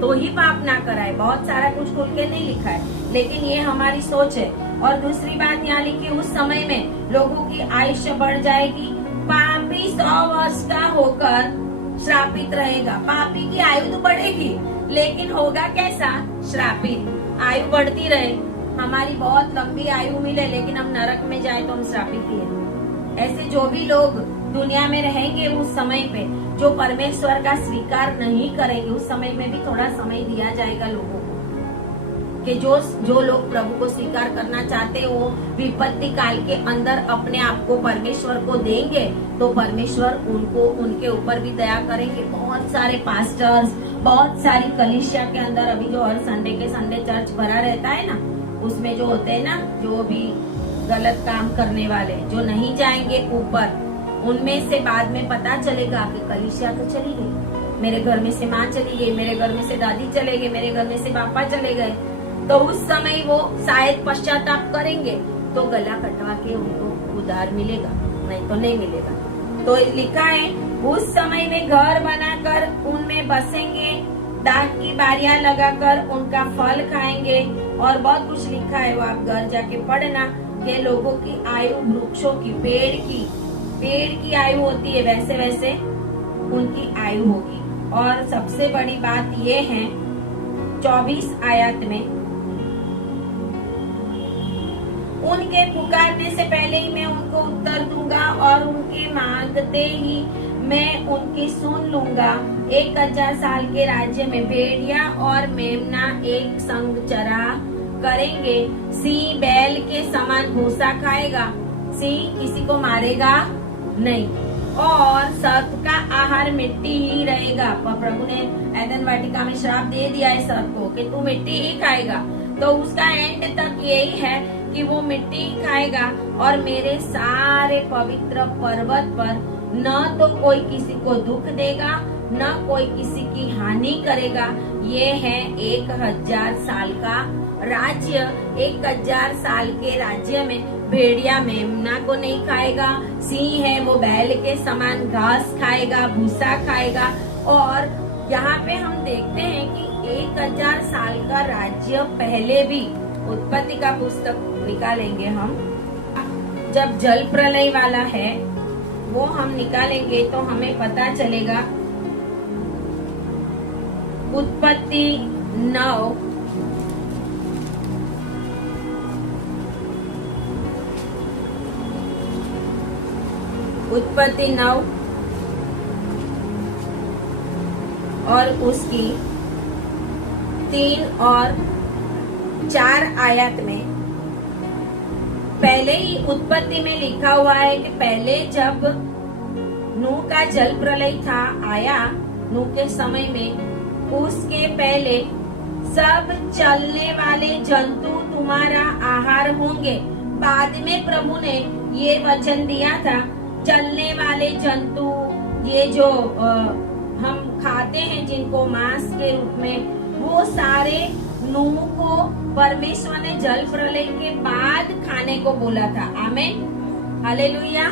तो ही पाप ना कराए। बहुत सारा कुछ खोल के नहीं लिखा है, लेकिन ये हमारी सोच है। और दूसरी बात यहाँ लिखी, उस समय में लोगों की आयुष्य बढ़ जाएगी। पापी 100 वर्ष का होकर श्रापित रहेगा। पापी की आयु तो बढ़ेगी, लेकिन होगा कैसा? श्रापित। आयु बढ़ती रहे, हमारी बहुत लंबी आयु मिले, लेकिन हम नरक में जाए तो हम श्रापित ही हैं। ऐसे जो भी लोग दुनिया में रहेंगे उस समय पे, जो परमेश्वर का स्वीकार नहीं करेंगे, उस समय में भी थोड़ा समय दिया जाएगा लोगों को कि जो लोग प्रभु को स्वीकार करना चाहते हैं वो विपत्ति काल के अंदर अपने आप को परमेश्वर को देंगे, तो परमेश्वर उनको उनके ऊपर भी दया करेंगे। बहुत सारे पास्टर्स, बहुत सारी कलीसिया के अंदर अभी जो हर संडे के संडे चर्च भरा रहता है ना, उसमें जो होते हैं ना, जो भी गलत काम करने वाले जो नहीं जाएंगे ऊपर, उनमें से बाद में पता चलेगा कि कलीसिया तो चली गई, मेरे घर में से माँ चली गई, मेरे घर में से दादी चले गए, मेरे घर में से पापा चले गए, तो उस समय वो शायद पश्चाताप करेंगे तो गला कटवा के उनको उधार मिलेगा, नहीं तो नहीं मिलेगा। तो लिखा है उस समय में घर बनाकर उनमें बसेंगे, दाख की बारियां लगाकर उनका फल खाएंगे, और बहुत कुछ लिखा है, वो आप घर जाके पढ़ना कि लोगों की आयु वृक्षों की, पेड़ की आयु होती है, वैसे वैसे उनकी आयु होगी। और सबसे बड़ी बात ये है 24 आयत में, उनके पुकारने से पहले ही मैं उनको उत्तर दूंगा और उनके मांगते ही मैं उनकी सुन लूंगा। 1000 साल के राज्य में भेड़िया और मेमना एक संग चरा करेंगे। सिंह बैल के समान भूसा खाएगा, सिंह किसी को मारेगा नहीं, और सर्प का आहार मिट्टी ही रहेगा। प्रभु ने एदन वाटिका में श्राप दे दिया है सर्प को कि तू मिट्टी ही खाएगा, तो उसका एंड तक यही है कि वो मिट्टी ही खाएगा। और मेरे सारे पवित्र पर्वत पर न तो कोई किसी को दुख देगा, न कोई किसी की हानि करेगा। ये है 1000 साल का राज्य। 1000 साल के राज्य में भेड़िया मेमना को नहीं खाएगा, सिंह है वो बैल के समान घास खाएगा, भूसा खाएगा। और यहाँ पे हम देखते हैं कि 1000 साल का राज्य पहले भी, उत्पत्ति का पुस्तक निकालेंगे हम, जब जल प्रलय वाला है वो हम निकालेंगे तो हमें पता चलेगा। उत्पत्ति 9 और उसकी 3 और 4 आयत में, पहले ही उत्पत्ति में लिखा हुआ है कि पहले जब नूह का जल प्रलय था आया, नूह के समय में, उसके पहले सब चलने वाले जंतु तुम्हारा आहार होंगे। बाद में प्रभु ने ये वचन दिया था, चलने वाले जंतु ये जो हम खाते हैं जिनको मांस के रूप में, वो सारे नूह को परमेश्वर ने जल प्रलय के बाद खाने को बोला था। आमीन, हालेलुया।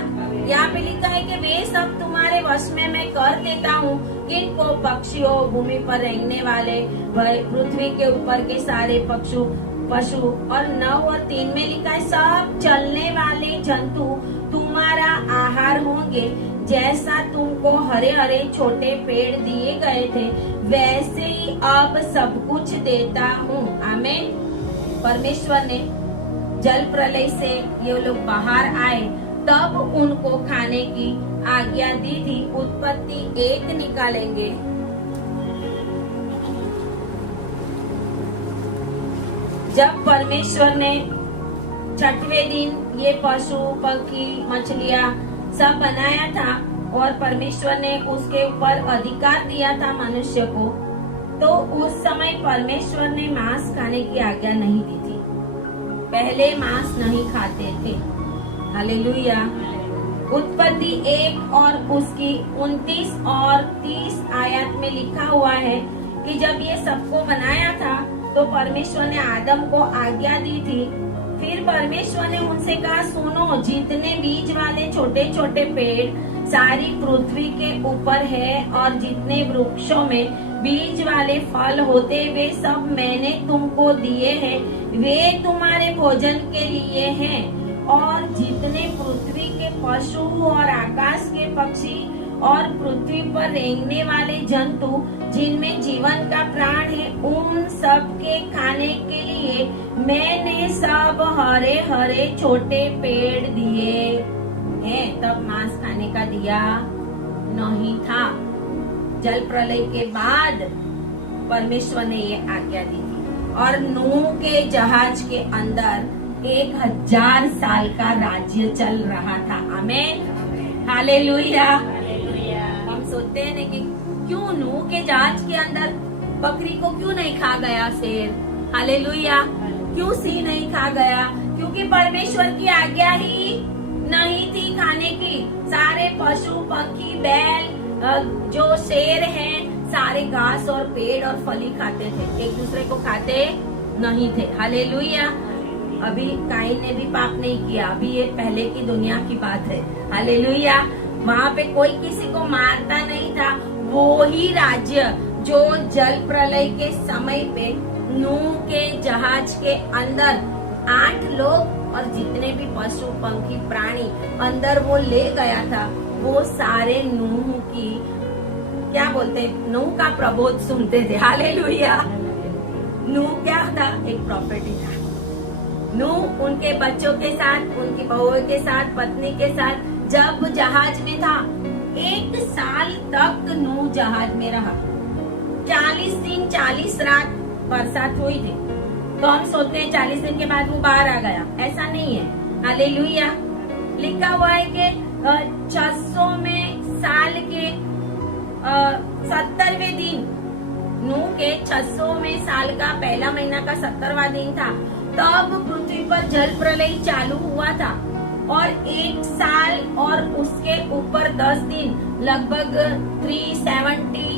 यहाँ पे लिखा है कि वे सब तुम्हारे वश में मैं कर देता हूँ, किनको पक्षियों, भूमि पर रहने वाले, पृथ्वी के ऊपर के सारे पशु। और 9 और 3 में लिखा है सब चलने वाले जंतु तुम्हारा आहार होंगे, जैसा तुमको हरे हरे छोटे पेड़ दिए गए थे वैसे ही अब सब कुछ देता हूँ। आमीन। परमेश्वर ने जल प्रलय से ये लोग बाहर आए तब उनको खाने की आज्ञा दी थी। उत्पत्ति 1 निकालेंगे। जब परमेश्वर ने 6वें दिन ये पशु पक्षी मछलियां सब बनाया था और परमेश्वर ने उसके ऊपर अधिकार दिया था मनुष्य को, तो उस समय परमेश्वर ने मांस खाने की आज्ञा नहीं दी थी। पहले मांस नहीं खाते थे। हालेलुया। उत्पत्ति 1 और उसकी 29 और 30 आयत में लिखा हुआ है कि जब ये सबको बनाया था तो परमेश्वर ने आदम को आज्ञा दी थी। फिर परमेश्वर ने उनसे कहा, सुनो, जितने बीज वाले छोटे छोटे पेड़ सारी पृथ्वी के ऊपर है और जितने वृक्षों में बीज वाले फल होते वे सब मैंने तुमको दिए हैं, वे तुम्हारे भोजन के लिए हैं। और जितने पृथ्वी के पशु और आकाश के पक्षी और पृथ्वी पर रेंगने वाले जंतु जिनमें जीवन का प्राण है, उन सब के खाने के लिए मैंने सब हरे हरे छोटे पेड़ दिए हैं। तब मांस खाने का दिया नहीं था। जल प्रलय के बाद परमेश्वर ने ये आज्ञा दी थी। और नूह के जहाज के अंदर 1000 साल का राज्य चल रहा था। आमीन, हालेलुया। हम सोचते हैं ना कि क्यों नूह के जहाज के अंदर बकरी को क्यों नहीं खा गया शेर? हालेलुया। क्यों सिंह नहीं खा गया? क्योंकि परमेश्वर की आज्ञा ही नहीं थी खाने की। सारे पशु पक्षी बैल जो शेर हैं सारे घास और पेड़ और फली खाते थे, एक दूसरे को खाते नहीं थे। हालेलुया। अभी काइन ने भी पाप नहीं किया, अभी ये पहले की दुनिया की बात है। हालेलुया। वहाँ पे कोई किसी को मारता नहीं था। वो ही राज्य जो जल प्रलय के समय पे नूह के जहाज के अंदर 8 लोग और जितने भी पशु पंखी प्राणी अंदर वो ले गया था, वो सारे नूह की क्या बोलते, नूह का प्रबोध सुनते थे। हालेलुया। नूह क्या था? एक प्रॉफिट ही था। नूह उनके बच्चों के साथ, उनकी बहुओं के साथ, पत्नी के साथ जब जहाज में था, 1 साल तक नूह जहाज में रहा। 40 दिन 40 रात बरसात हुई थी। तो हम सोचते हैं 40 दिन के बाद वो बाहर आ गया, ऐसा नहीं है। हालेलुया। लिखा हुआ है कि 600 में साल के 70वें दिन, नूह के 600 में साल का पहला महीना का 70वां दिन था, तब पृथ्वी पर जल प्रलय चालू हुआ था। और 1 साल और उसके ऊपर 10 दिन, लगभग 370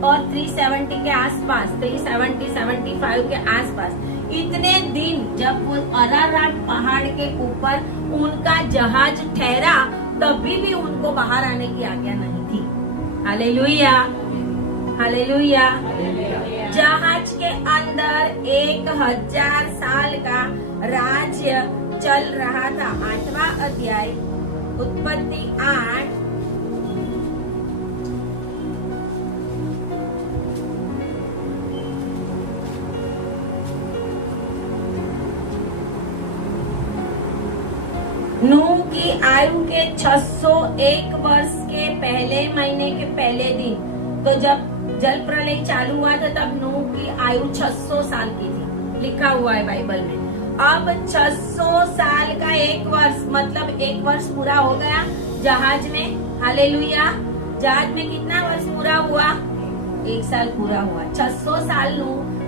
और 370 के आसपास, 370-75 के आसपास, इतने दिन जब वो अरारात पहाड़ के ऊपर उनका जहाज ठहरा, तभी भी उनको बाहर आने की आज्ञा नहीं थी। Hallelujah, hallelujah. जहाज के अंदर 1000 साल का राज्य चल रहा था। 8वां अध्याय, उत्पत्ति 8। नूह की आयु के 601 वर्ष के पहले महीने के पहले दिन, तो जब जल प्रलय चालू हुआ था तब नूह की आयु 600 साल की थी, लिखा हुआ है बाइबल में। अब 600 साल का 1 वर्ष, मतलब 1 वर्ष पूरा हो गया जहाज में। हालेलुया। जहाज में कितना वर्ष पूरा हुआ? 1 साल पूरा हुआ। 600 साल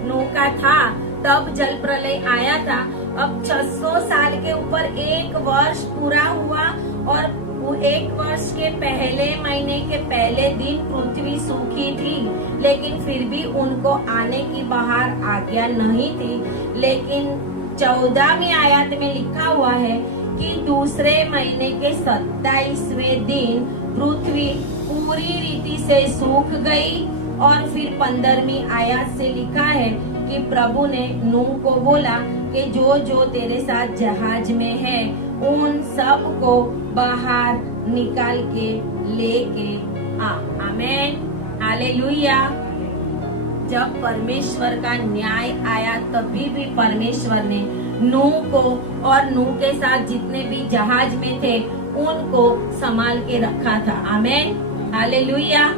नूह का था तब जल प्रलय आया था। अब 600 साल के ऊपर 1 वर्ष पूरा हुआ और वो 1 वर्ष के पहले महीने के पहले दिन पृथ्वी सूखी थी, लेकिन फिर भी उनको आने की बाहर आज्ञा नहीं थी। लेकिन 14वीं आयत में लिखा हुआ है कि दूसरे महीने के 27वें दिन पृथ्वी पूरी रीति से सूख गई। और फिर 15वीं आयत से लिखा है कि प्रभु ने नूह को बोला कि जो जो तेरे साथ जहाज में है उन सब को बाहर निकाल के लेके आ। आमेन, हालेलुया। जब परमेश्वर का न्याय आया तभी भी परमेश्वर ने नूह को और नूह के साथ जितने भी जहाज में थे उनको संभाल के रखा था। आमेन, हालेलुया।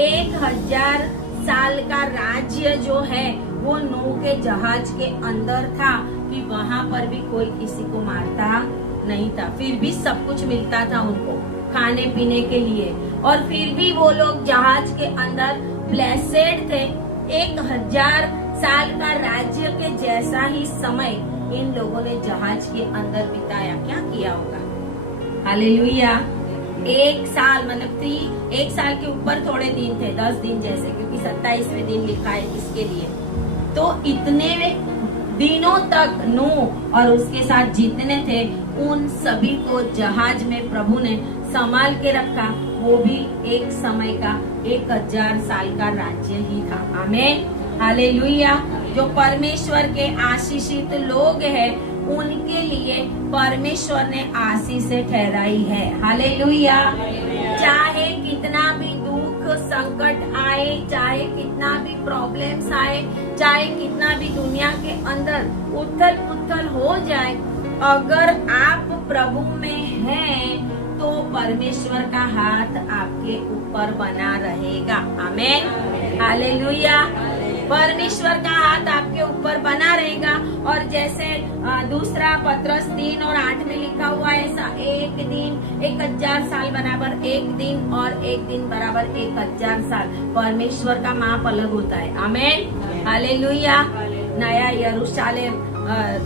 1000 साल का राज्य जो है वो नूह के जहाज के अंदर था कि वहां पर भी कोई किसी को मारता नहीं था। फिर भी सब कुछ मिलता था उनको खाने पीने के लिए, और फिर भी वो लोग जहाज के अंदर ब्लेसेड थे। 1000 साल का राज्य के जैसा ही समय इन लोगों ने जहाज के अंदर बिताया। क्या किया होगा? हालेलुया। 1 साल मतलब 1 साल के ऊपर थोड़े दिन थे, 10 दिन जैसे, क्योंकि 27वें दिन लिखा है इसके लिए। तो इतने दिनों तक नूह और उसके साथ जितने थे उन सभी को जहाज में प्रभु ने संभाल के रखा। वो भी एक समय का 1000 साल का राज्य ही था। आमेन, हालेलुया। जो परमेश्वर के आशीषित लोग हैं उनके लिए परमेश्वर ने आशीष ठहराई है। हालेलुया। चाहे कितना भी दुख संकट आए, चाहे कितना भी प्रॉब्लम्स आए, चाहे कितना भी दुनिया के अंदर उथल पुथल हो जाए, अगर आप प्रभु में हैं तो परमेश्वर का हाथ आपके ऊपर बना रहेगा। आमेन, हालेलुया। परमेश्वर का हाथ आपके ऊपर बना रहेगा। और जैसे दूसरा पत्रस 3 और 8 में लिखा हुआ है, ऐसा एक दिन 1000 साल बराबर एक दिन, और एक दिन बराबर 1000 साल। परमेश्वर का माप अलग होता है। आमेन, हालेलुया। नया यरूशलेम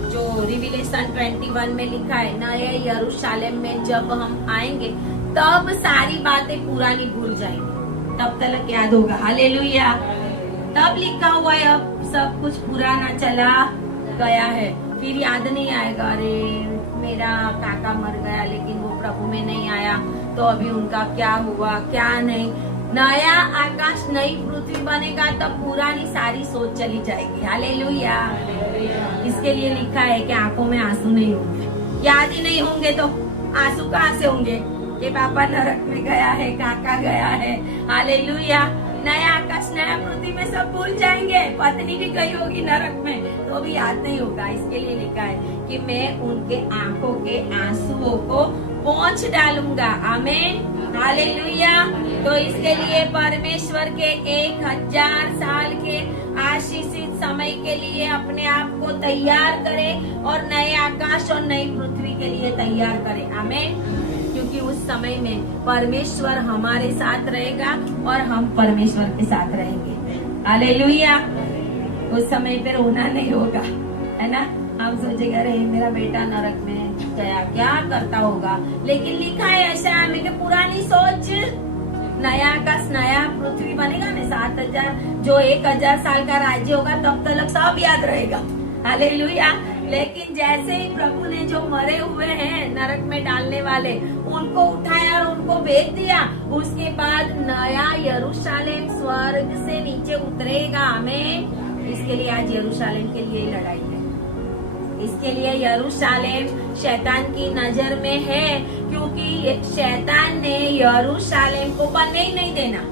जो रिविलेशन 21 में लिखा है, नए यरूशलेम में जब हम आएंगे तब सारी बातें पुरानी भूल जाएंगी, तब तक याद होगा। हालेलुया। तब लिखा हुआ है अब सब कुछ पुराना चला गया है, फिर याद नहीं आएगा, अरे मेरा काका मर गया लेकिन वो प्रभु में नहीं आया तो अभी उनका क्या हुआ क्या नहीं। नया आकाश नई पृथ्वी बनेगा तब पुरानी सारी सोच चली जाएगी। हालेलुया। इसके लिए लिखा है कि आंखों में आंसू नहीं होंगे। याद ही नहीं होंगे तो आंसू कहाँ से होंगे कि पापा नरक में गया है, काका गया है। हालेलुया। नया आकाश नया पृथ्वी में सब भूल जाएंगे। पत्नी भी गई होगी नरक में तो भी याद नहीं होगा। इसके लिए लिखा है कि मैं उनके आंखों के आंसुओं को पोंछ डालूंगा। आमीन, हालेलुया। तो इसके लिए परमेश्वर के 1000 साल के आशीषित समय के लिए अपने आप को तैयार करें और नए आकाश और नई पृथ्वी के लिए तैयार करें। आमीन। क्योंकि उस समय में परमेश्वर हमारे साथ रहेगा और हम परमेश्वर के साथ रहेंगे। हालेलुया। उस समय पे रोना नहीं होगा, है ना। हम सोचेंगे अरे मेरा बेटा नरक में गया, क्या करता होगा, लेकिन लिखा है ऐसा में कि पुरानी सोच, नया आकाश नया पृथ्वी बनेगा ना, 7000 जो 1000 साल का राज्य होगा तब तक सब याद रहेगा। हालेलुया। लेकिन जैसे ही प्रभु ने जो मरे हुए हैं नरक में डालने वाले उनको उठाया और उनको भेज दिया, उसके बाद नया यरूशलेम स्वर्ग से नीचे उतरेगा। आमीन। इसके लिए आज यरूशलेम के लिए लड़ाई है। इसके लिए यरूशलेम शैतान की नजर में है, क्योंकि शैतान ने यरूशलेम को बनने ही नहीं देना,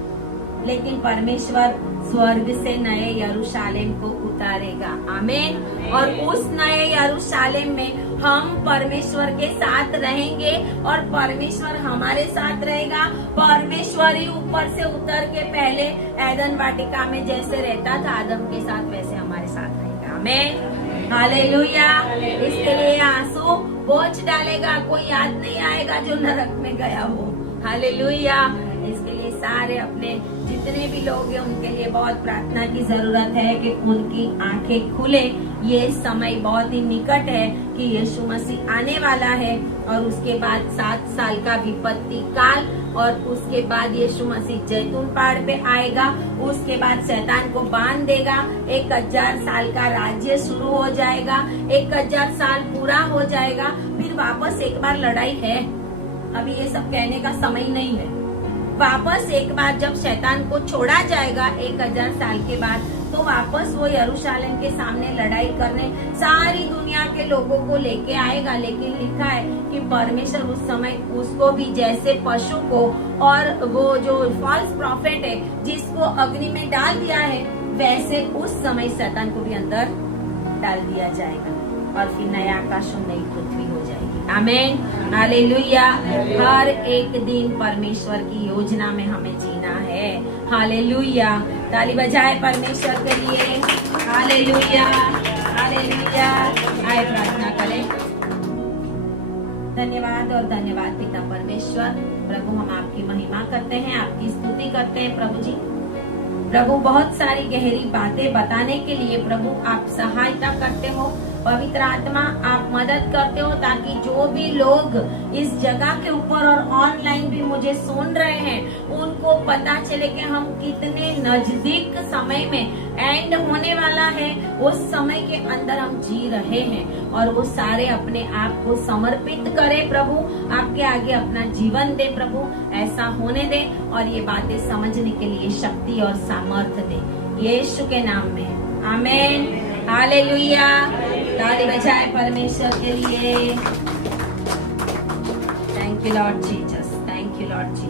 लेकिन परमेश्वर स्वर्ग से नए यरूशलेम को उतारेगा। आमीन। और उस नए यरूशलेम में हम परमेश्वर के साथ रहेंगे और परमेश्वर हमारे साथ रहेगा। परमेश्वर ही ऊपर से उतर के पहले एदन वाटिका में जैसे रहता था आदम के साथ, वैसे हमारे साथ रहेगा। आमीन, हालेलुया। इसके लिए आंसू बोझ डालेगा, कोई याद नहीं आएगा जो नरक में गया हो। हालेलुया। इसके लिए सारे अपने जितने भी लोग हैं उनके लिए बहुत प्रार्थना की जरूरत है कि उनकी आंखें खुले ये समय बहुत ही निकट है कि यीशु मसीह आने वाला है और उसके बाद 7 साल का विपत्ति काल और उसके बाद यीशु मसीह जैतून पहाड़ पे आएगा। उसके बाद शैतान को बांध देगा। 1000 साल का राज्य शुरू हो जाएगा। 1000 साल पूरा हो जाएगा। फिर वापस एक बार लड़ाई है। अभी ये सब कहने का समय नहीं है। वापस एक बार जब शैतान को छोड़ा जाएगा 1000 साल के बाद, तो वापस वो यरूशलेम के सामने लड़ाई करने सारी दुनिया के लोगों को लेके आएगा। लेकिन लिखा है कि परमेश्वर उस समय उसको भी जैसे पशु को और वो जो फॉल्स प्रॉफिट है जिसको अग्नि में डाल दिया है, वैसे उस समय शैतान को भी अंदर डाल दिया जाएगा और फिर नया आकाश और नई पृथ्वी हो जाएगी। आमीन, हालेलुया। हर एक दिन परमेश्वर की योजना में हमें जीना है। हालेलुया। ताली बजाए परमेश्वर के लिए। Hallelujah, hallelujah. आए प्रार्थना करें। धन्यवाद और धन्यवाद पिता परमेश्वर। प्रभु हम आपकी महिमा करते हैं, आपकी स्तुति करते हैं प्रभु जी। प्रभु बहुत सारी गहरी बातें बताने के लिए प्रभु आप सहायता करते हो। पवित्र आत्मा आप मदद करते हो ताकि जो भी लोग इस जगह के ऊपर और ऑनलाइन भी मुझे सुन रहे हैं उनको पता चले कि हम कितने नजदीक समय में एंड होने वाला है, उस समय के अंदर हम जी रहे हैं और वो सारे अपने आप को समर्पित करें प्रभु, आपके आगे अपना जीवन दे प्रभु। ऐसा होने दे और ये बातें समझने के लिए शक्ति और सामर्थ्य दे यीशु के नाम में। आमीन, हालेलुया। ताली बजाए परमेश्वर के लिए। Thank you Lord Jesus, thank you Lord Jesus.